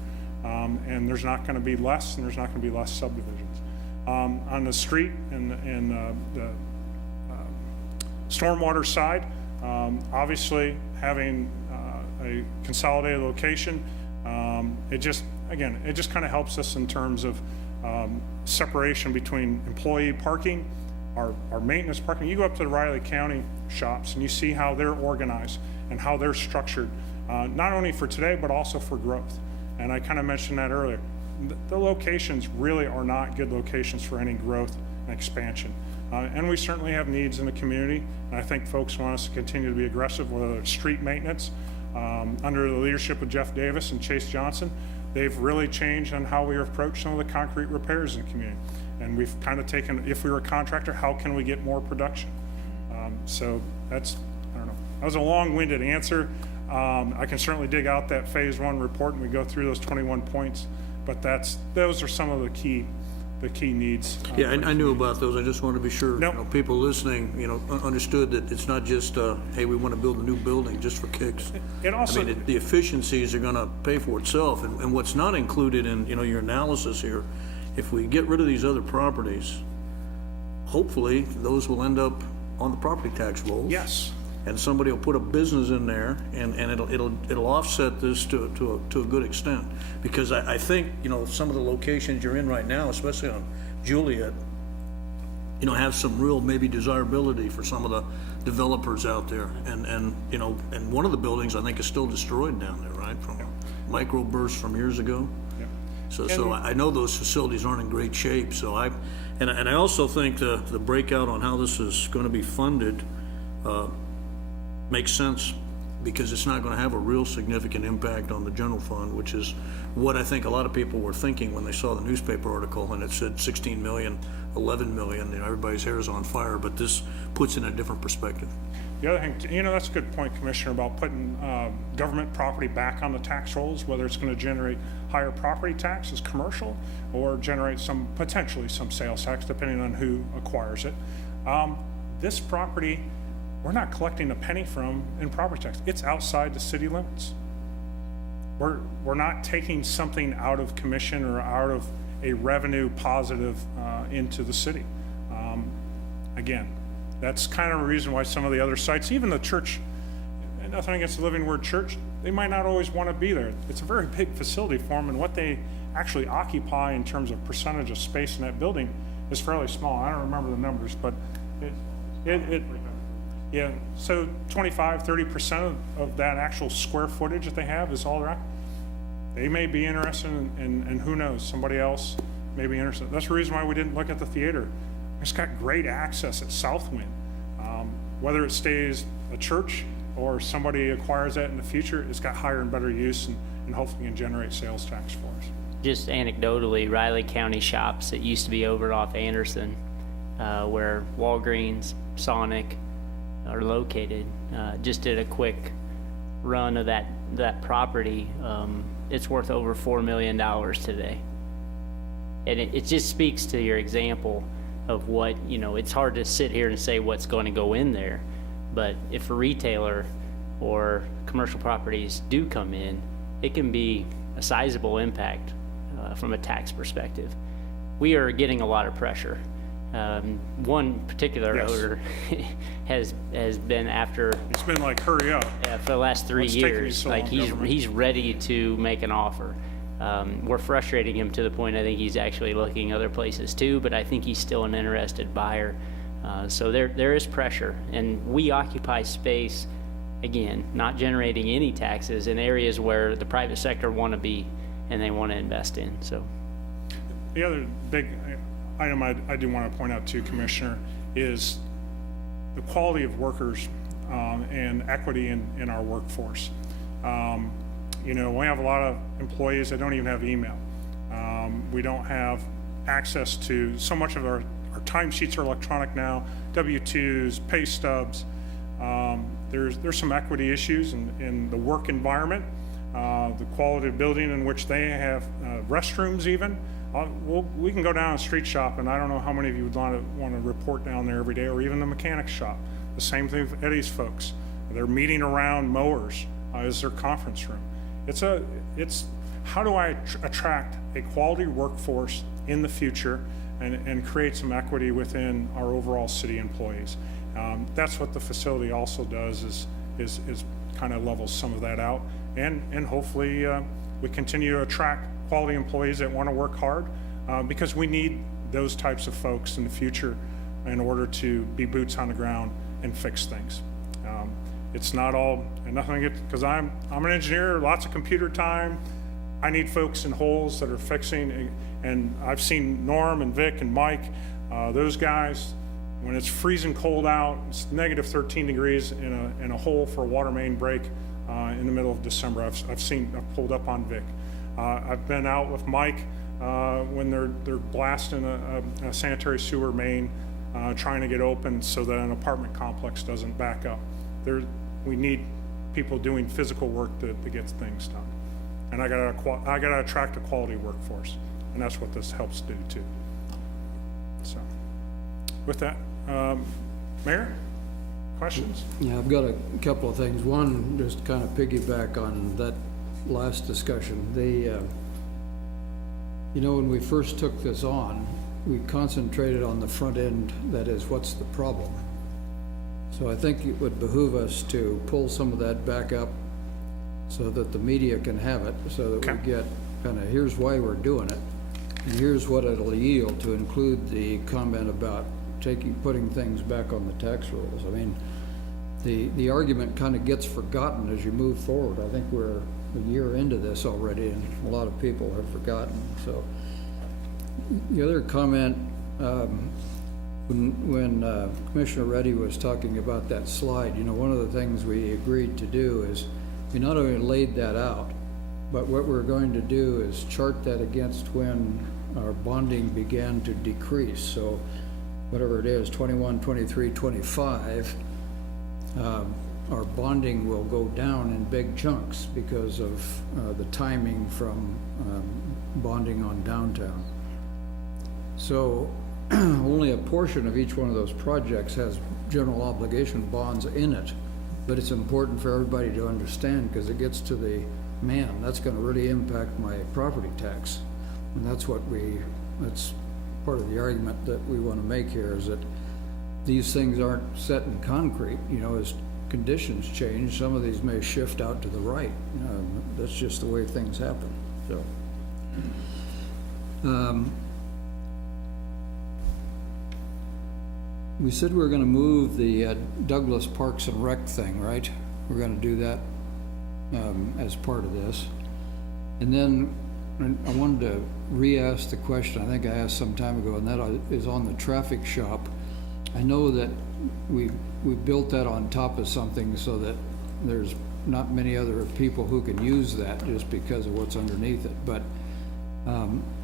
And there's not going to be less, and there's not going to be less subdivisions. On the street and the stormwater side, obviously having a consolidated location, it just kind of helps us in terms of separation between employee parking, our maintenance parking. You go up to the Riley County shops and you see how they're organized and how they're structured, not only for today, but also for growth. And I kind of mentioned that earlier. The locations really are not good locations for any growth and expansion. And we certainly have needs in the community. And I think folks want us to continue to be aggressive, whether it's street maintenance, under the leadership of Jeff Davis and Chase Johnson. They've really changed on how we approach some of the concrete repairs in the community. And we've kind of taken, if we were a contractor, how can we get more production? So that's, I don't know. That was a long-winded answer. I can certainly dig out that phase 1 report and we go through those 21 points, but those are some of the key needs. Yeah, I knew about those. I just wanted to be sure, Nope. People listening, understood that it's not just, hey, we want to build a new building just for kicks. It also, I mean, the efficiencies are going to pay for itself. And what's not included in, your analysis here, if we get rid of these other properties, hopefully those will end up on the property tax rolls. yes. And somebody will put a business in there, and it'll offset this to a good extent. Because I think, some of the locations you're in right now, especially on Juliet, have some real maybe desirability for some of the developers out there. And one of the buildings I think is still destroyed down there, right? From microbursts from years ago. Yeah. So I know those facilities aren't in great shape. So I also think the breakout on how this is going to be funded makes sense, because it's not going to have a real significant impact on the general fund, which is what I think a lot of people were thinking when they saw the newspaper article and it said 16 million, 11 million. Everybody's hair is on fire, but this puts it in a different perspective. The other thing, that's a good point, Commissioner, about putting government property back on the tax rolls, whether it's going to generate higher property taxes, commercial, or generate potentially some sales tax, depending on who acquires it. This property, we're not collecting a penny from in property tax. It's outside the city limits. We're not taking something out of commission or out of a revenue positive into the city. Again, that's kind of a reason why some of the other sites, even the church, and nothing against the Living Word Church, they might not always want to be there. It's a very big facility for them, and what they actually occupy in terms of percentage of space in that building is fairly small. I don't remember the numbers, but yeah, so 25-30% of that actual square footage that they have is all right. They may be interested in, and who knows, somebody else may be interested. That's the reason why we didn't look at the theater. It's got great access at Southwind. Whether it stays a church or somebody acquires that in the future, it's got higher and better use and hopefully can generate sales tax for us. Just anecdotally, Riley County shops that used to be over off Anderson, where Walgreens, Sonic are located, just did a quick run of that property. It's worth over $4 million today. And it just speaks to your example of what, it's hard to sit here and say what's going to go in there. But if a retailer or commercial properties do come in, it can be a sizable impact from a tax perspective. We are getting a lot of pressure. One particular Yes. owner has been after It's been like, hurry up. for the last 3 What's taking you years. so Like long, he's government? ready to make an offer. We're frustrating him to the point I think he's actually looking other places too, but I think he's still an interested buyer. So there is pressure, and we occupy space, again, not generating any taxes in areas where the private sector want to be and they want to invest in. So The other big item I do want to point out too, Commissioner, is the quality of workers and equity in our workforce. You know, we have a lot of employees that don't even have email. We don't have access to, so much of our timesheets are electronic now, W-2s, pay stubs. There's some equity issues in the work environment, the quality of building in which they have restrooms even. We can go down and street shop, and I don't know how many of you would want to report down there every day, or even the mechanic shop. The same thing with Eddie's folks. They're meeting around mowers as their conference room. It's how do I attract a quality workforce in the future and create some equity within our overall city employees. That's what the facility also does is kind of levels some of that out, and hopefully we continue to attract quality employees that want to work hard, because we need those types of folks in the future in order to be boots on the ground and fix things. It's not all and nothing, because I'm an engineer, lots of computer time. I need folks in holes that are fixing, and I've seen Norm and Vic and Mike, those guys, when it's freezing cold out, it's negative 13 degrees in a hole for a water main break in the middle of December. I've pulled up on Vic. I've been out with Mike when they're blasting a sanitary sewer main, trying to get open so that an apartment complex doesn't back up. We need people doing physical work to get things done. And I gotta attract a quality workforce, and that's what this helps do too. So, with that, Mayor, questions? Yeah, I've got a couple of things. One, just kind of piggyback on that last discussion. You know, when we first took this on, we concentrated on the front end, that is, what's the problem? So I think it would behoove us to pull some of that back up so that the media can have it, so that we get kind of, here's why we're doing it, and here's what it'll yield, to include the comment about putting things back on the tax rolls. I mean, the argument kind of gets forgotten as you move forward. I think we're a year into this already, and a lot of people have forgotten. So the other comment, when Commissioner Reddy was talking about that slide, you know, one of the things we agreed to do is we not only laid that out, but what we're going to do is chart that against when our bonding began to decrease. So whatever it is, 21, 23, 25, our bonding will go down in big chunks because of the timing from bonding on downtown. So only a portion of each one of those projects has general obligation bonds in it, but it's important for everybody to understand, because it gets to the, man, that's going to really impact my property tax. And that's part of the argument that we want to make here, is that these things aren't set in concrete. You know, as conditions change, some of these may shift out to the right. That's just the way things happen. So we said we were going to move the Douglas Parks and Rec thing, right? We're going to do that as part of this. And then I wanted to re-ask the question I think I asked some time ago, and that is on the traffic shop. I know that we built that on top of something so that there's not many other people who can use that just because of what's underneath it. But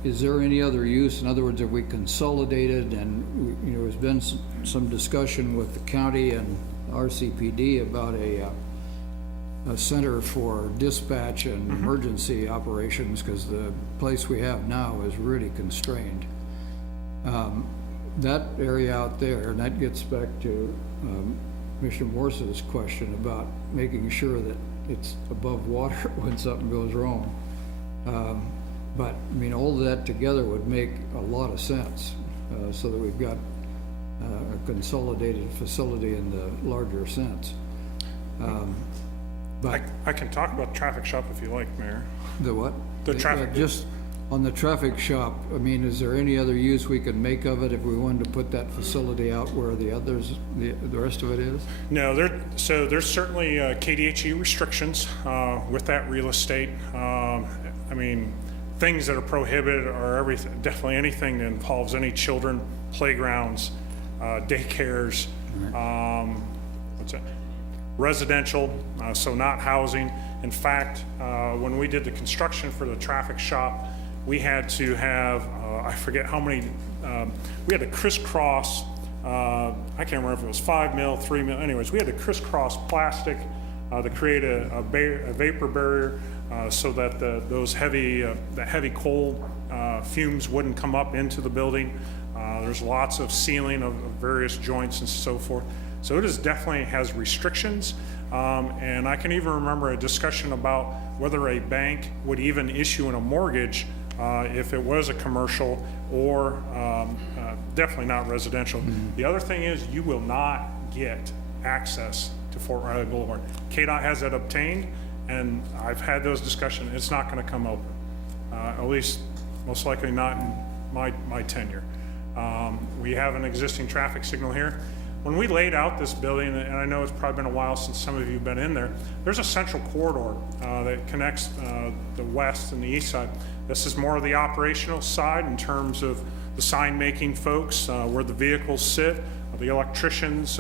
is there any other use? In other words, have we consolidated, and you know, there's been some discussion with the county and RCPD about a center for dispatch and emergency operations, because the place we have now is really constrained. That area out there, and that gets back to Commissioner Morse's question about making sure that it's above water when something goes wrong. But, I mean, all of that together would make a lot of sense, so that we've got a consolidated facility in the larger sense. But I can talk about traffic shop if you like, Mayor. the what? The traffic- Just on the traffic shop, I mean, is there any other use we could make of it if we wanted to put that facility out where the others, the rest of it is? No, so there's certainly KDHE restrictions with that real estate. I mean, things that are prohibited are everything, definitely anything that involves any children, playgrounds, daycares, what's that? Residential, so not housing. In fact, when we did the construction for the traffic shop, we had to have, I forget how many, we had to crisscross, I can't remember if it was 5 mil, 3 mil, anyways, we had to crisscross plastic to create a vapor barrier so that those heavy, the heavy coal fumes wouldn't come up into the building. There's lots of sealing of various joints and so forth. So it is definitely has restrictions. And I can even remember a discussion about whether a bank would even issue a mortgage if it was a commercial or definitely not residential. The other thing is you will not get access to Fort Riley Boulevard. KDOT has that obtained, and I've had those discussions. It's not going to come open, at least most likely not in my tenure. We have an existing traffic signal here. When we laid out this building, and I know it's probably been a while since some of you have been in there, there's a central corridor that connects the west and the east side. This is more of the operational side in terms of the sign-making folks, where the vehicles sit, the electricians'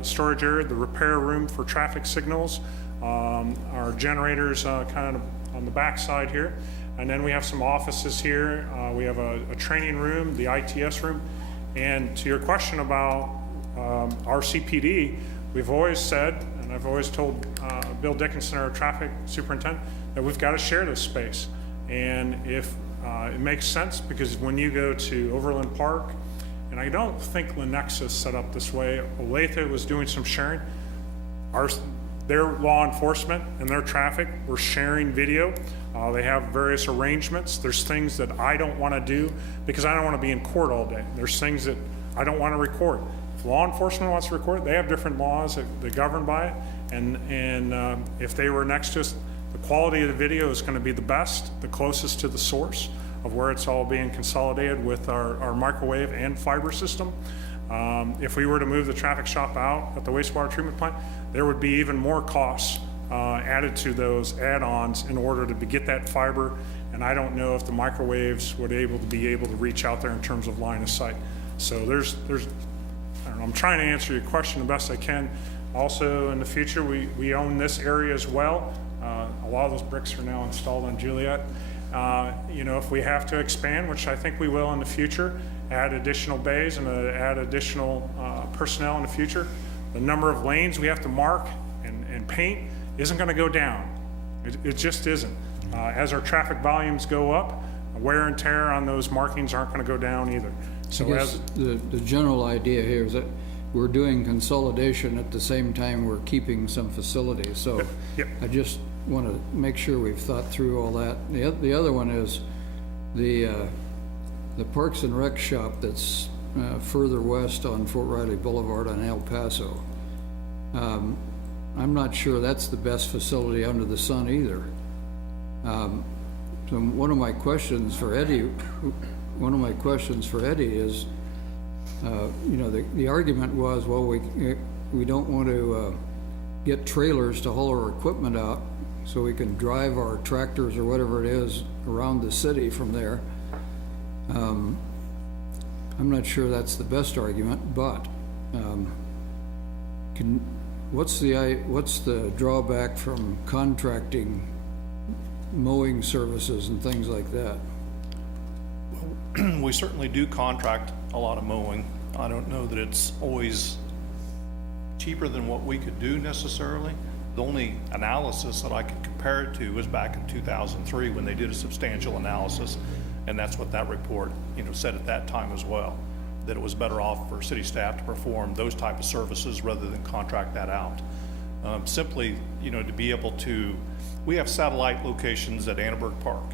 storage area, the repair room for traffic signals, our generators kind of on the back side here. And then we have some offices here. We have a training room, the ITS room. And to your question about RCPD, we've always said, and I've always told Bill Dickinson, our traffic superintendent, that we've got to share this space. And if it makes sense, because when you go to Overland Park, and I don't think Lenexa is set up this way, Olathe was doing some sharing. Their law enforcement and their traffic were sharing video. They have various arrangements. There's things that I don't want to do because I don't want to be in court all day. There's things that I don't want to record. If law enforcement wants to record it, they have different laws that govern by it. And if they were next to us, the quality of the video is going to be the best, the closest to the source of where it's all being consolidated with our microwave and fiber system. If we were to move the traffic shop out at the wastewater treatment plant, there would be even more costs added to those add-ons in order to get that fiber. And I don't know if the microwaves would be able to reach out there in terms of line of sight. So there's I don't know, I'm trying to answer your question the best I can. Also, in the future, we own this area as well. A lot of those bricks are now installed on Juliet. You know, if we have to expand, which I think we will in the future, add additional bays and add additional personnel in the future, the number of lanes we have to mark and paint isn't going to go down. It just isn't. As our traffic volumes go up, wear and tear on those markings aren't going to go down either. So I guess the general idea here is that we're doing consolidation at the same time we're keeping some facilities. So Yep. I just want to make sure we've thought through all that. The other one is the Parks and Rec shop that's further west on Fort Riley Boulevard on El Paso. I'm not sure that's the best facility under the sun either. So one of my questions for Eddie is, you know, the argument was, well, we don't want to get trailers to haul our equipment out so we can drive our tractors or whatever it is around the city from there. I'm not sure that's the best argument, but what's the drawback from contracting mowing services and things like that? We certainly do contract a lot of mowing. I don't know that it's always cheaper than what we could do necessarily. The only analysis that I could compare it to was back in 2003 when they did a substantial analysis, and that's what that report, you know, said at that time as well. that it was better off for city staff to perform those type of services rather than contract that out. Simply, you know, to be able to, we have satellite locations at Annenberg Park.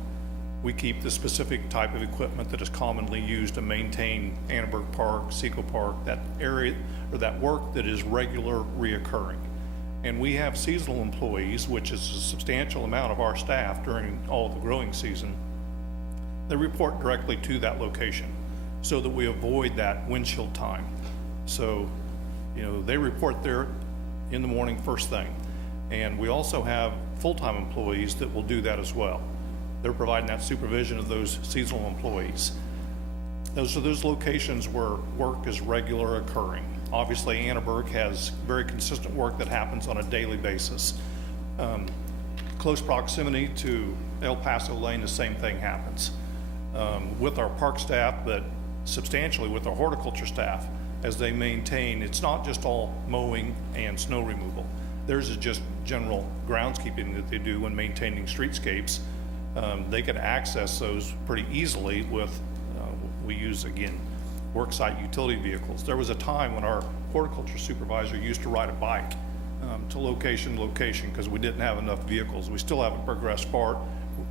We keep the specific type of equipment that is commonly used to maintain Annenberg Park, Seco Park, that area, or that work that is regular, reoccurring. And we have seasonal employees, which is a substantial amount of our staff during all of the growing season. They report directly to that location so that we avoid that windshield time. So, you know, they report there in the morning first thing. And we also have full-time employees that will do that as well. They're providing that supervision of those seasonal employees. Those are those locations where work is regular occurring. Obviously, Annenberg has very consistent work that happens on a daily basis. Close proximity to El Paso Lane, the same thing happens. With our park staff, but substantially with our horticulture staff, as they maintain, it's not just all mowing and snow removal. Theirs is just general groundskeeping that they do when maintaining streetscapes. They can access those pretty easily with, we use, again, worksite utility vehicles. There was a time when our horticulture supervisor used to ride a bike to location because we didn't have enough vehicles. We still haven't progressed far.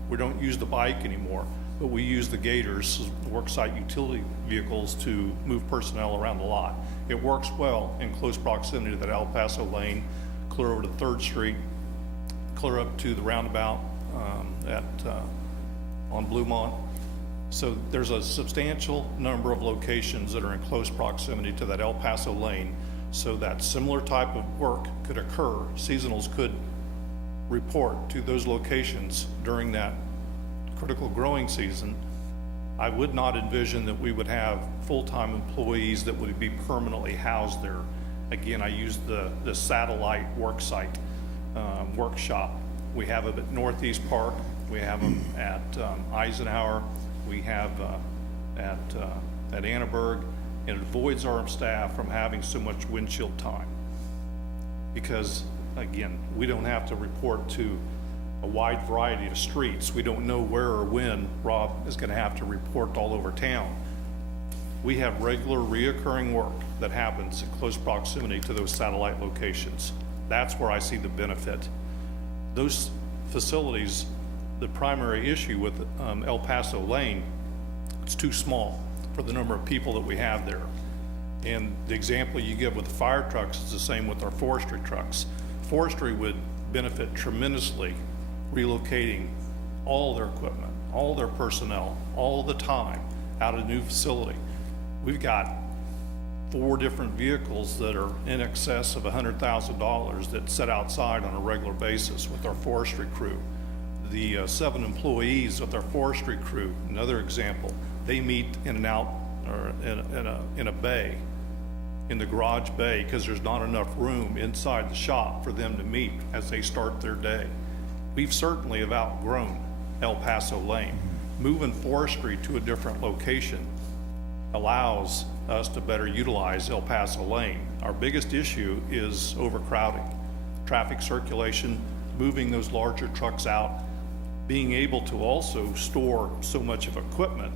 We don't use the bike anymore, but we use the gators, worksite utility vehicles, to move personnel around the lot. It works well in close proximity to that El Paso Lane, clear over to 3rd Street, clear up to the roundabout on Bluemont. So there's a substantial number of locations that are in close proximity to that El Paso Lane, so that similar type of work could occur. Seasonals could report to those locations during that critical growing season. I would not envision that we would have full-time employees that would be permanently housed there. Again, I use the satellite work site, workshop. We have them at Northeast Park, we have them at Eisenhower, we have at Annenberg, and it avoids our staff from having so much windshield time. Because, again, we don't have to report to a wide variety of streets. We don't know where or when Rob is gonna have to report all over town. We have regular reoccurring work that happens in close proximity to those satellite locations. That's where I see the benefit. Those facilities, the primary issue with El Paso Lane, it's too small for the number of people that we have there. And the example you give with the fire trucks is the same with our forestry trucks. Forestry would benefit tremendously relocating all their equipment, all their personnel, all the time out of a new facility. We've got 4 different vehicles that are in excess of $100,000 that sit outside on a regular basis with our forestry crew. The 7 employees with our forestry crew, another example, they meet in and out, or in a bay, in the garage bay, because there's not enough room inside the shop for them to meet as they start their day. We've certainly have outgrown El Paso Lane. Moving forestry to a different location allows us to better utilize El Paso Lane. Our biggest issue is overcrowding, traffic circulation, moving those larger trucks out, being able to also store so much of equipment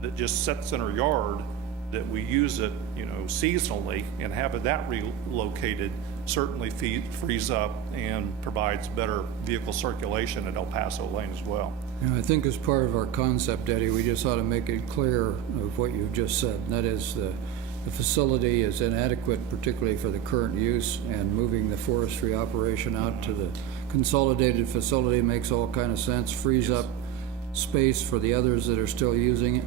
that just sits in our yard that we use it, you know, seasonally, and having that relocated certainly frees up and provides better vehicle circulation at El Paso Lane as well. You know, I think as part of our concept, Eddie, we just ought to make it clear of what you've just said, and that is the facility is inadequate, particularly for the current use, and moving the forestry operation out to the consolidated facility makes all kind of sense, frees up space for the others that are still using it.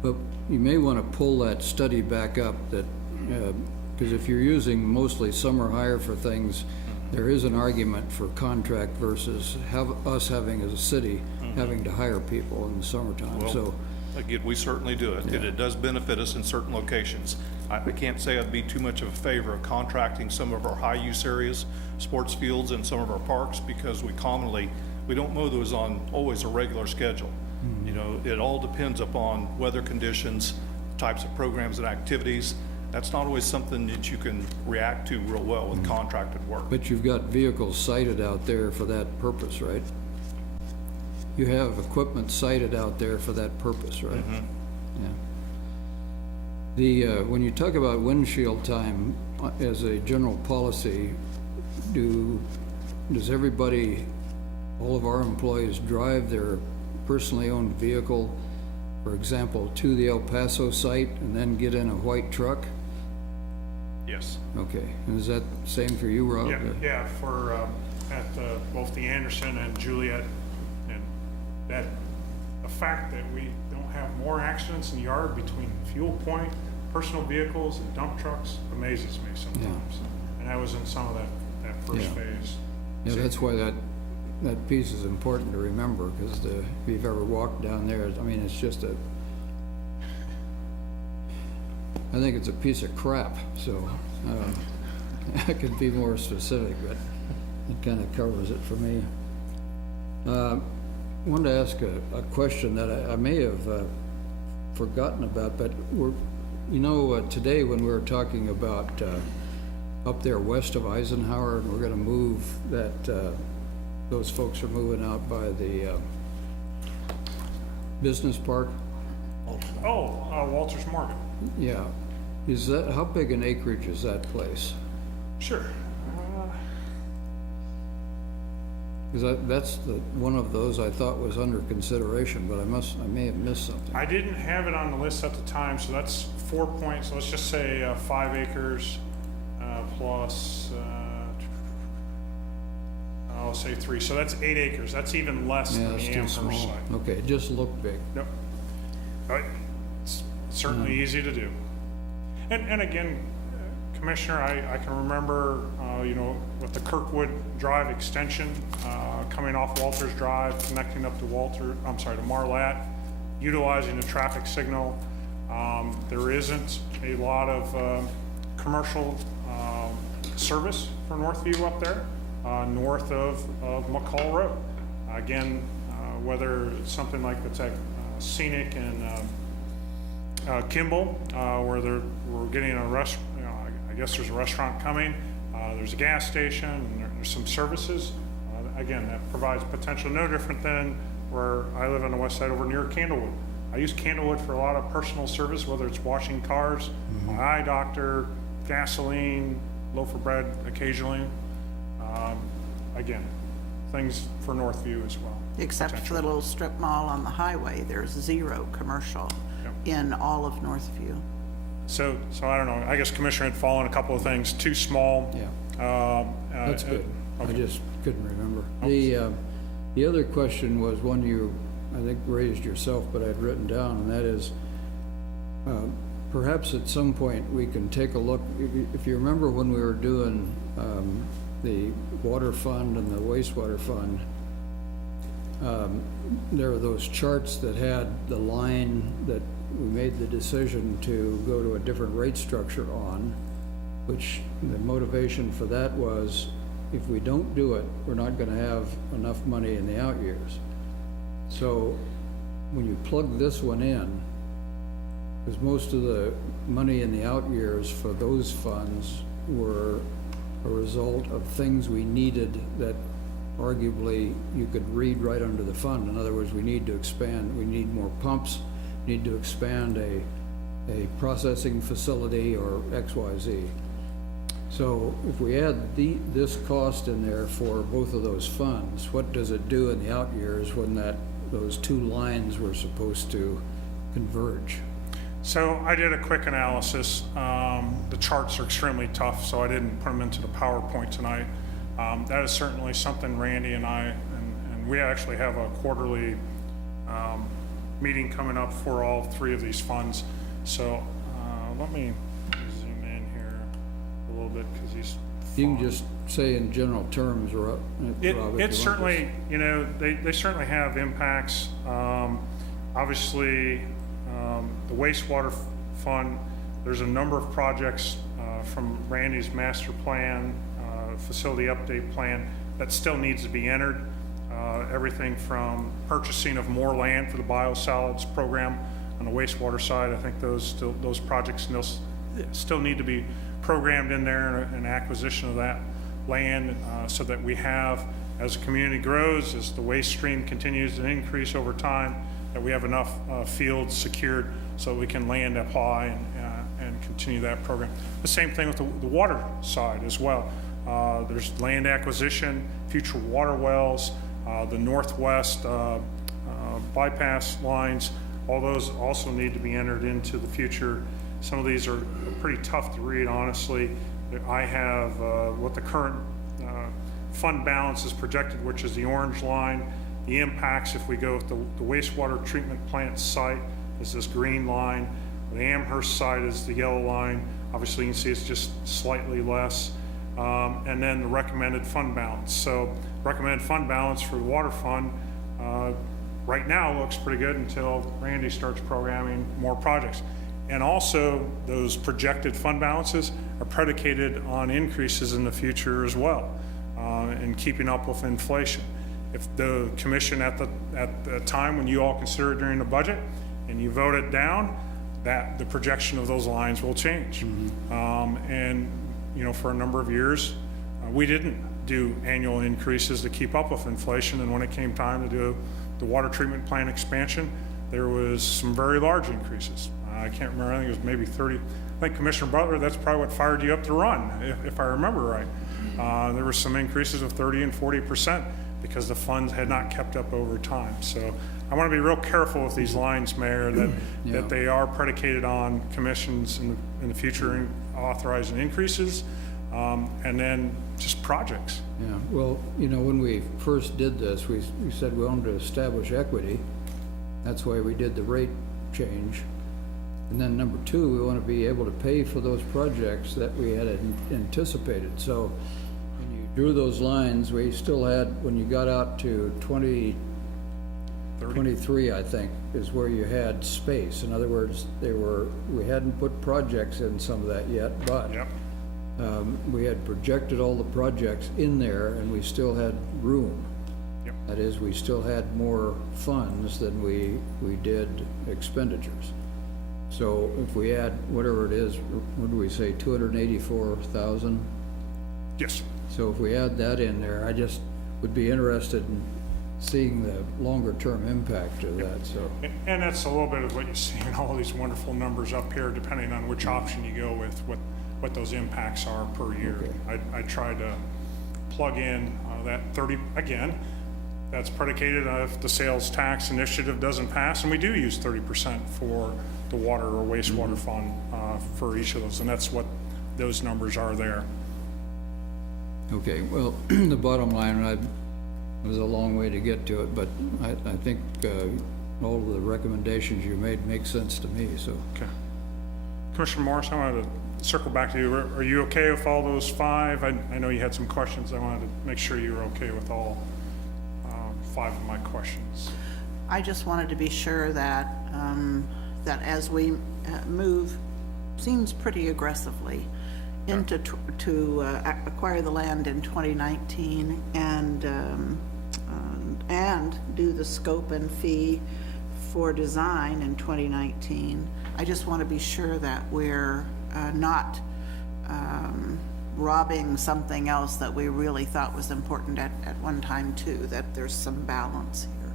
But you may want to pull that study back up, that because if you're using mostly summer hire for things, there is an argument for contract versus us having, as a city, having to hire people in the summertime. Well, so again, we certainly do it, and it does benefit us in certain locations. I can't say I'd be too much of a favor of contracting some of our high-use areas, sports fields, and some of our parks, because we don't mow those on always a regular schedule. You know, it all depends upon weather conditions, types of programs and activities. That's not always something that you can react to real well with contracted work. But you've got vehicles sited out there for that purpose, right? You have equipment sited out there for that purpose, right? Yeah. When you talk about windshield time as a general policy, does everybody, all of our employees drive their personally owned vehicle, for example, to the El Paso site and then get in a white truck? Yes. Okay, and is that same for you, Rob? Yeah, for, at both the Anderson and Juliet, and that, the fact that we don't have more accidents in the yard between fuel point, personal vehicles, and dump trucks amazes me sometimes. And that was in some of that first Yeah. phase. Yeah, that's why that piece is important to remember, because if you've ever walked down there, I mean, it's just I think it's a piece of crap, so, I could be more specific, but it kind of covers it for me. Wanted to ask a question that I may have forgotten about, but today when we were talking about up there west of Eisenhower, and we're gonna move that, those folks are moving out by the business park. Walters Morgan. Yeah. Is that, how big an acreage is that place? Sure. Because that's one of those I thought was under consideration, but I may have missed something. I didn't have it on the list at the time, so that's 4 points, so let's just say 5 acres plus, I'll say 3, so that's 8 acres, that's even less Yeah, than it's the too Amherst small. site. Okay, it just looked big. Nope. Right. It's certainly easy to do. And again, Commissioner, I can remember, with the Kirkwood Drive extension, coming off Walters Drive, connecting up to Marlatt, utilizing the traffic signal. There isn't a lot of commercial service for Northview up there, north of McCall Road. Again, whether it's something like that's at Scenic and Kimball, where we're getting a restaurant, I guess there's a restaurant coming, there's a gas station, and there's some services. Again, that provides potential no different than where I live on the west side over near Candlewood. I use Candlewood for a lot of personal service, whether it's washing cars, my eye doctor, gasoline, loaf of bread occasionally. Again, things for Northview as well. Except for the little strip mall on the highway, there's 0 commercial in all of Northview. So I don't know, I guess Commissioner had fallen a couple of things, too small. Yeah. That's good. I okay. just couldn't remember. The other question was one you, I think, raised yourself, but I'd written down, and that is, perhaps at some point we can take a look, if you remember when we were doing the water fund and the wastewater fund, there are those charts that had the line that we made the decision to go to a different rate structure on, which the motivation for that was, if we don't do it, we're not gonna have enough money in the out years. So when you plug this one in, because most of the money in the out years for those funds were a result of things we needed that arguably you could read right under the fund. In other words, we need to expand, we need more pumps, need to expand a processing facility or XYZ. So if we add this cost in there for both of those funds, what does it do in the out years when those two lines were supposed to converge? So I did a quick analysis. The charts are extremely tough, so I didn't put them into the PowerPoint tonight. That is certainly something Randy and I, and we actually have a quarterly meeting coming up for all 3 of these funds. So let me zoom in here a little bit because these You can just say in general terms, Rob, if you want It's certainly, they certainly have impacts. Obviously, the wastewater fund, there's a number of projects from Randy's master plan, facility update plan, that still needs to be entered. Everything from purchasing of more land for the biosolids program on the wastewater side. I think those projects still need to be programmed in there, an acquisition of that land, so that we have, as the community grows, as the waste stream continues to increase over time, that we have enough fields secured so that we can land apply continue that program. The same thing with the water side as well. There's land acquisition, future water wells, the northwest bypass lines. All those also need to be entered into the future. Some of these are pretty tough to read, honestly. I have what the current fund balance is projected, which is the orange line. The impacts, if we go with the wastewater treatment plant site, is this green line. The Amherst site is the yellow line. Obviously, you can see it's just slightly less. And then the recommended fund balance. So recommended fund balance for the water fund right now looks pretty good until Randy starts programming more projects. And also, those projected fund balances are predicated on increases in the future as well, and keeping up with inflation. If the commission at the time when you all consider it during the budget and you vote it down, that the projection of those lines will change. And for a number of years, we didn't do annual increases to keep up with inflation. And when it came time to do the water treatment plant expansion, there was some very large increases. I can't remember, I think it was maybe 30. I think Commissioner Butler, that's probably what fired you up to run, if I remember right. There were some increases of 30 and 40% because the funds had not kept up over time. So I want to be real careful with these lines, Mayor, that they are predicated on commissions in the future authorizing increases, and then just projects. Yeah, well, when we first did this, we said we wanted to establish equity. That's why we did the rate change. And then number two, we want to be able to pay for those projects that we had anticipated. So when you drew those lines, we still had, when you got out to 2023, I think, is where you had space. In other words, we hadn't put projects in some of that yet, but Yep. We had projected all the projects in there and we still had room. Yep. That is, we still had more funds than we did expenditures. So if we add whatever it is, what do we say, 284,000? Yes. So if we add that in there, I just would be interested in seeing the longer-term impact of that, so. And that's a little bit of what you see in all these wonderful numbers up here, depending on which option you go with, what those impacts are per year. Okay. I tried to plug in that 30, again, that's predicated on if the sales tax initiative doesn't pass, and we do use 30% for the water or wastewater fund for each of those, and that's what those numbers are there. Okay, well, the bottom line, it was a long way to get to it, but I think all of the recommendations you made make sense to me, so. Okay. Commissioner Morris, I wanted to circle back to you. Are you okay with all those five? I know you had some questions. I wanted to make sure you were okay with all 5 of my questions. I just wanted to be sure that, that as we move, seems pretty aggressively, into to acquire the land in 2019 and do the scope and fee for design in 2019, I just want to be sure that we're not robbing something else that we really thought was important at one time too, that there's some balance here.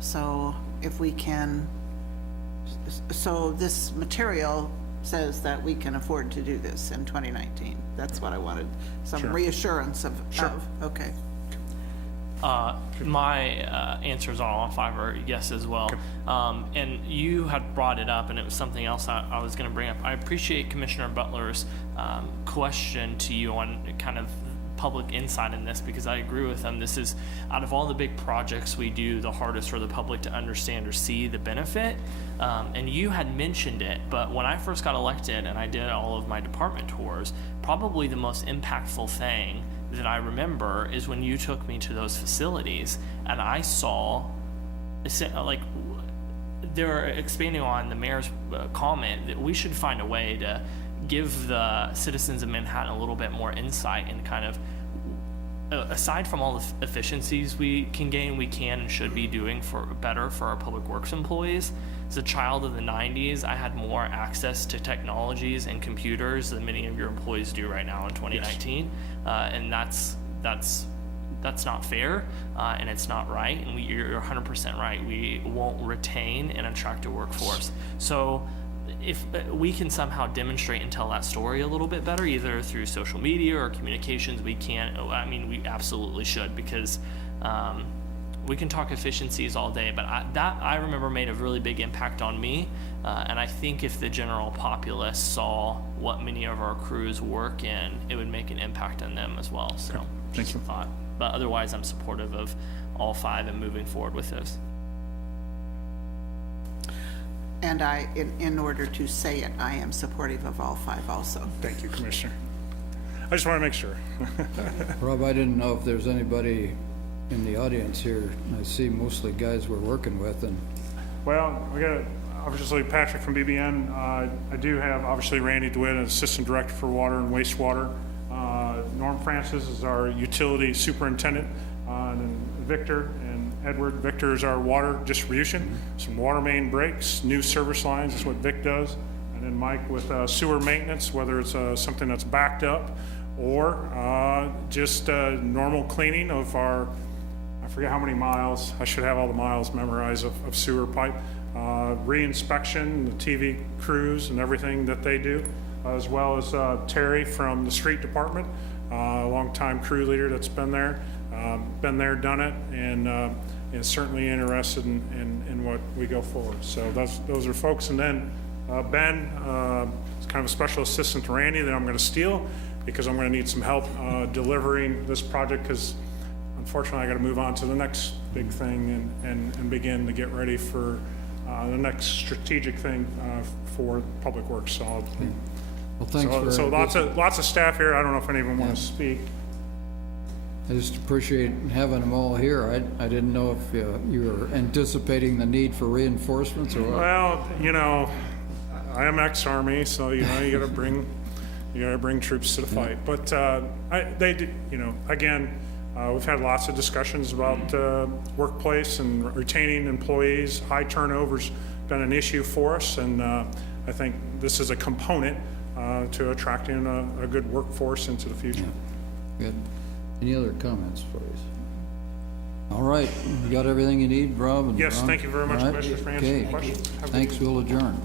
So if we can, so this material says that we can afford to do this in 2019. That's what I wanted, some Sure. reassurance of, Sure. Okay. My answers on all 5 are yes as well. And you had brought it up, and it was something else I was going to bring up. I appreciate Commissioner Butler's question to you on kind of public insight in this, because I agree with him. This is, out of all the big projects we do, the hardest for the public to understand or see the benefit. And you had mentioned it, but when I first got elected and I did all of my department tours, probably the most impactful thing that I remember is when you took me to those facilities and I saw, like, they're expanding on the mayor's comment that we should find a way to give the citizens of Manhattan a little bit more insight and kind of, aside from all the efficiencies we can gain, we can and should be doing for better for our public works employees. As a child of the 90s, I had more access to technologies and computers than many of your employees do right now in 2019. And that's not fair, and it's not right, and you're 100% right. We won't retain and attract a workforce. So if we can somehow demonstrate and tell that story a little bit better, either through social media or communications, we can. I mean, we absolutely should, because we can talk efficiencies all day, but I remember made a really big impact on me, and I think if the general populace saw what many of our crews work in, it would make an impact on them as well. So, Thank just you. a thought. But otherwise, I'm supportive of all 5 and moving forward with this. And in order to say it, I am supportive of all 5 also. Thank you, Commissioner. I just want to make sure. Rob, I didn't know if there's anybody in the audience here. I see mostly guys we're working with, and Well, we got obviously Patrick from BBN. I do have obviously Randy DeWitt, Assistant Director for Water and Wastewater. Norm Francis is our Utility Superintendent, and then Victor and Edward. Victor is our water distribution, some water main breaks, new service lines is what Vic does. And then Mike with sewer maintenance, whether it's something that's backed up or just normal cleaning of our, I forget how many miles, I should have all the miles memorized of sewer pipe, re-inspection, the TV crews and everything that they do, as well as Terry from the street department, a longtime crew leader that's been there, done it, and is certainly interested in what we go forward. So those are folks. And then Ben is kind of a special assistant to Randy that I'm going to steal, because I'm going to need some help delivering this project, because unfortunately I got to move on to the next big thing and begin to get ready for the next strategic thing for Public Works. So well, thanks for. so lots of staff here. I don't know if any of them want to speak. I just appreciate having them all here. I didn't know if you were anticipating the need for reinforcements or what. Well, you know, I am ex-Army, so you know you got to bring troops to the fight. But they do, you know, again, we've had lots of discussions about workplace and retaining employees. High turnover's been an issue for us, and I think this is a component to attracting a good workforce into the future. Good. Any other comments, please? All right, you got everything you need, Rob? And Yes, Ron? thank you very much, All right. Commissioner, for answering the Okay. questions. Have a good Thanks, we'll adjourn.